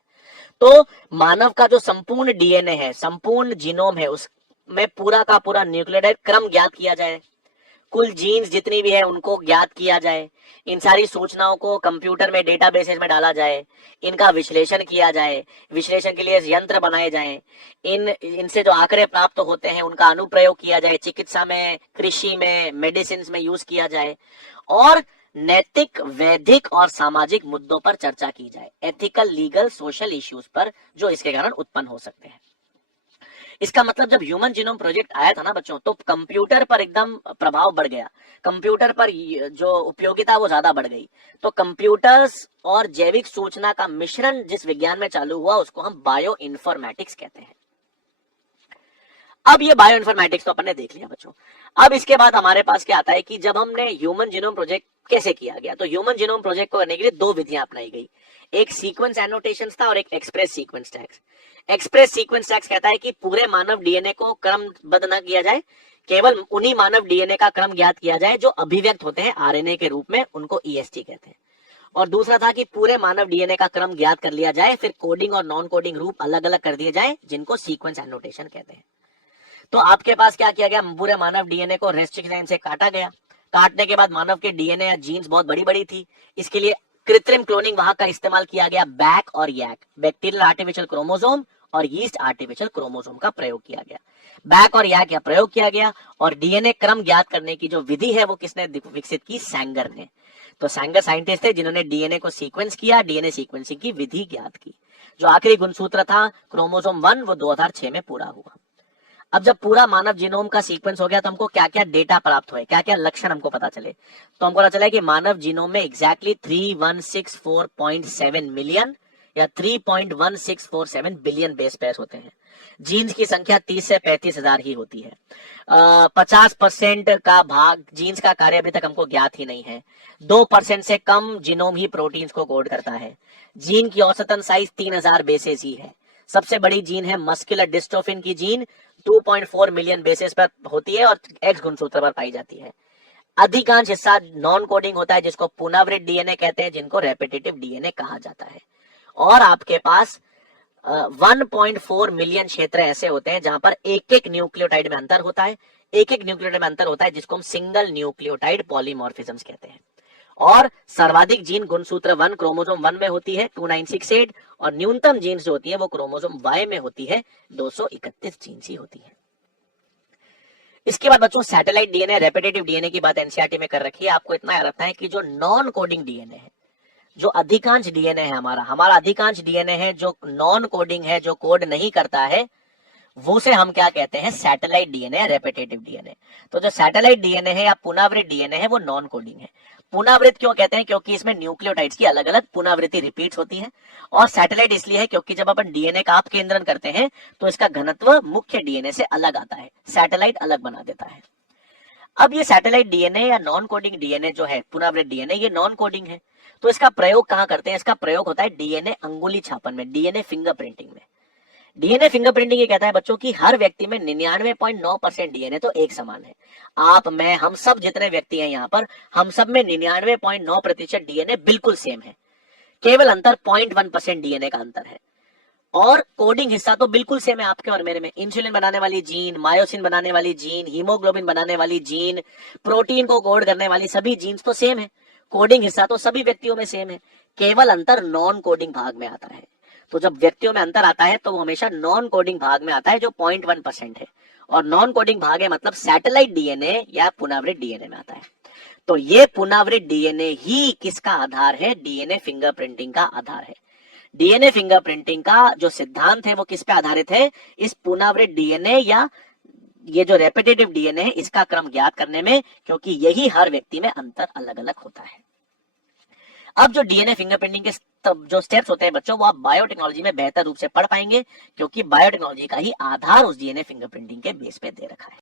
तो मानव का जो संपूर्ण डीएनए है, संपूर्ण जीनोम है, उसमें पूरा का पूरा न्यूक्लियोटाइड क्रम ज्ञात किया जाए, कुल जीन्स जितनी भी है उनको ज्ञात किया जाए, इन सारी सूचनाओं को कंप्यूटर में डेटाबेसेस में डाला जाए, इनका विश्लेषण किया जाए, विश्लेषण के लिए यंत्र बनाए जाएं, इनसे जो आंकड़े प्राप्त होते हैं उनका अनुप्रयोग किया जाए, चिकित्सा में, कृषि में, मेडिसिन में यूज किया जाए, और नैतिक, वैधिक और सामाजिक मुद्दों पर चर्चा की जाए, एथिकल, लीगल, सोशल इश्यूज पर जो इसके कारण उत्पन्न हो सकते हैं। इसका मतलब जब ह्यूमन जीनोम प्रोजेक्ट आया था ना बच्चों, तो कंप्यूटर पर एकदम प्रभाव बढ़ गया, कंप्यूटर पर जो उपयोगिता वो ज्यादा बढ़ गई। तो कंप्यूटर्स और जैविक सूचना का मिश्रण जिस विज्ञान में चालू हुआ उसको हम बायो इन्फॉर्मेटिक्स कहते हैं। अब ये बायो इन्फॉर्मेटिक्स तो अपन ने देख लिया बच्चों। अब इसके बाद हमारे पास क्या आता है कि जब हमने ह्यूमन जीनोम प्रोजेक्ट कैसे किया गया, तो ह्यूमन जीनोम प्रोजेक्ट को करने के लिए दो विधियां अपनाई गई, एक सीक्वेंस एनोटेशन था और एक express sequence tags. Express sequence tags कहता है कि पूरे मानव डीएनए को क्रमबद्ध न किया जाए, केवल उन्हीं मानव डीएनए का क्रम ज्ञात किया जाए जो अभिव्यक्त होते हैं आरएनए के रूप में, उनको ईएसटी कहते हैं। और दूसरा था कि पूरे मानव डीएनए का क्रम ज्ञात कर लिया जाए, फिर कोडिंग और नॉन कोडिंग रूप अलग अलग कर दिए जाए, जिनको सीक्वेंस एनोटेशन कहते हैं। तो आपके पास क्या किया गया, पूरे मानव डीएनए को रेस्ट्रिक्शन से काटा गया। काटने के बाद मानव के डीएनए या जीन्स बहुत बड़ी बड़ी थी, इसके लिए कृत्रिम क्लोनिंग वहां का इस्तेमाल किया गया, बैक और यैक, बैक्टीरियल आर्टिफिशियल क्रोमोसोम और यीस्ट आर्टिफिशियल क्रोमोसोम का प्रयोग किया गया, बैक और यैक का प्रयोग किया गया। और डीएनए क्रम ज्ञात करने की जो विधि है वो किसने विकसित की, सैंगर ने। तो सैंगर साइंटिस्ट थे जिन्होंने डीएनए को सीक्वेंस किया, डीएनए सीक्वेंसिंग की विधि ज्ञात की। जो आखिरी गुणसूत्र था क्रोमोसोम 1 वो 2006 में पूरा हुआ। अब जब पूरा मानव जीनोम का सीक्वेंस हो गया तो हमको क्या क्या डेटा प्राप्त हुए, क्या क्या लक्षण हमको पता चले। तो हमको पता चला कि मानव जीनोम में एग्जैक्टली 3164.7 मिलियन या 3.1647 बिलियन बेस पेयर्स होते हैं। जीन्स की संख्या 30 से 35 हजार ही होती है। 50% का भाग जीन्स का कार्य अभी तक हमको ज्ञात ही नहीं है। 2% से कम जीनोम ही प्रोटीन्स को कोड करता है। जीन की औसतन साइज 3000 बेसेस ही है। सबसे बड़ी जीन है मस्कुलर डिस्ट्रोफिन की जीन, 2.4 मिलियन बेसिस पर होती है और एक्स गुणसूत्र पर पाई जाती है। अधिकांश हिस्सा नॉन कोडिंग होता है, जिसको पुनरावृत्त डीएनए कहते हैं, जिनको रेपिटेटिव डीएनए कहा जाता है। और आपके पास 1.4 मिलियन क्षेत्र ऐसे होते हैं जहां पर एक एक न्यूक्लियोटाइड में अंतर होता है, एक एक न्यूक्लियोटाइड में अंतर होता है, जिसको हम सिंगल न्यूक्लियोटाइड पॉलीमॉर्फिज्म्स कहते हैं। और सर्वाधिक जीन गुणसूत्र 1 क्रोमोसोम 1 में होती है 2968, और न्यूनतम जीन्स जो होती है वो क्रोमोसोम Y में होती है 231 जीन्स ही होती है। इसके बाद बच्चों सैटेलाइट डीएनए, रेपिटेटिव डीएनए की बात एनसीईआरटी में कर रखी है। आपको इतना याद रखना है कि जो नॉन कोडिंग डीएनए है, जो अधिकांश डीएनए है हमारा अधिकांश डीएनए है जो नॉन कोडिंग है, जो कोड नहीं करता है, वो से हम क्या कहते हैं, सैटेलाइट डीएनए, रेपिटेटिव डीएनए। तो जो सैटेलाइट डीएनए है या पुनरावृत्त डीएनए है वो नॉन कोडिंग है। पुनरावृत्त क्यों कहते हैं, क्योंकि इसमें न्यूक्लियोटाइड्स की अलग अलग पुनरावृत्ति रिपीट्स होती है। और सैटेलाइट इसलिए है क्योंकि जब अपन डीएनए का अपकेंद्रण करते हैं तो इसका घनत्व मुख्य डीएनए से अलग आता है, सैटेलाइट अलग बना देता है। अब ये सैटेलाइट डीएनए या नॉन कोडिंग डीएनए जो है, पुनरावृत्त डीएनए, ये नॉन कोडिंग है। तो इसका प्रयोग कहां करते हैं, इसका प्रयोग होता है डीएनए अंगुली छापन में, डीएनए फिंगरप्रिंटिंग में। डीएनए फिंगरप्रिंटिंग ये कहता है बच्चों कि हर व्यक्ति में 99.9% डीएनए तो एक समान है। आप, मैं, हम सब जितने व्यक्ति हैं यहाँ पर, हम सब में 99.9% डीएनए बिल्कुल सेम है। केवल अंतर 0.1% डीएनए का अंतर है। और कोडिंग हिस्सा तो बिल्कुल सेम है आपके और मेरे में। इंसुलिन बनाने वाली जीन, मायोसिन बनाने वाली जीन, हीमोग्लोबिन बनाने वाली जीन, प्रोटीन को कोड करने वाली सभी जीन्स तो सेम है। कोडिंग हिस्सा तो सभी व्यक्तियों में सेम है, केवल अंतर नॉन कोडिंग भाग में आता है। तो जब व्यक्तियों में अंतर आता है तो वो हमेशा नॉन कोडिंग भाग में आता है जो 0.1% है, और नॉन कोडिंग भाग है मतलब सैटेलाइट डीएनए या पुनरावृत्त डीएनए में आता है। तो ये पुनरावृत्त डीएनए ही किसका आधार है, डीएनए फिंगरप्रिंटिंग का आधार है। डीएनए फिंगरप्रिंटिंग का जो सिद्धांत है वो किस पे आधारित है, इस पुनरावृत्त डीएनए या ये जो रेपिटेटिव डीएनए है इसका क्रम ज्ञात करने में, क्योंकि यही हर व्यक्ति में अंतर अलग अलग होता है। अब जो डीएनए फिंगरप्रिंटिंग के जो स्टेप्स होते हैं बच्चों, वो आप बायोटेक्नोलॉजी में बेहतर रूप से पढ़ पाएंगे, क्योंकि बायोटेक्नोलॉजी का ही आधार उस डीएनए फिंगरप्रिंटिंग के बेस पे दे रखा है।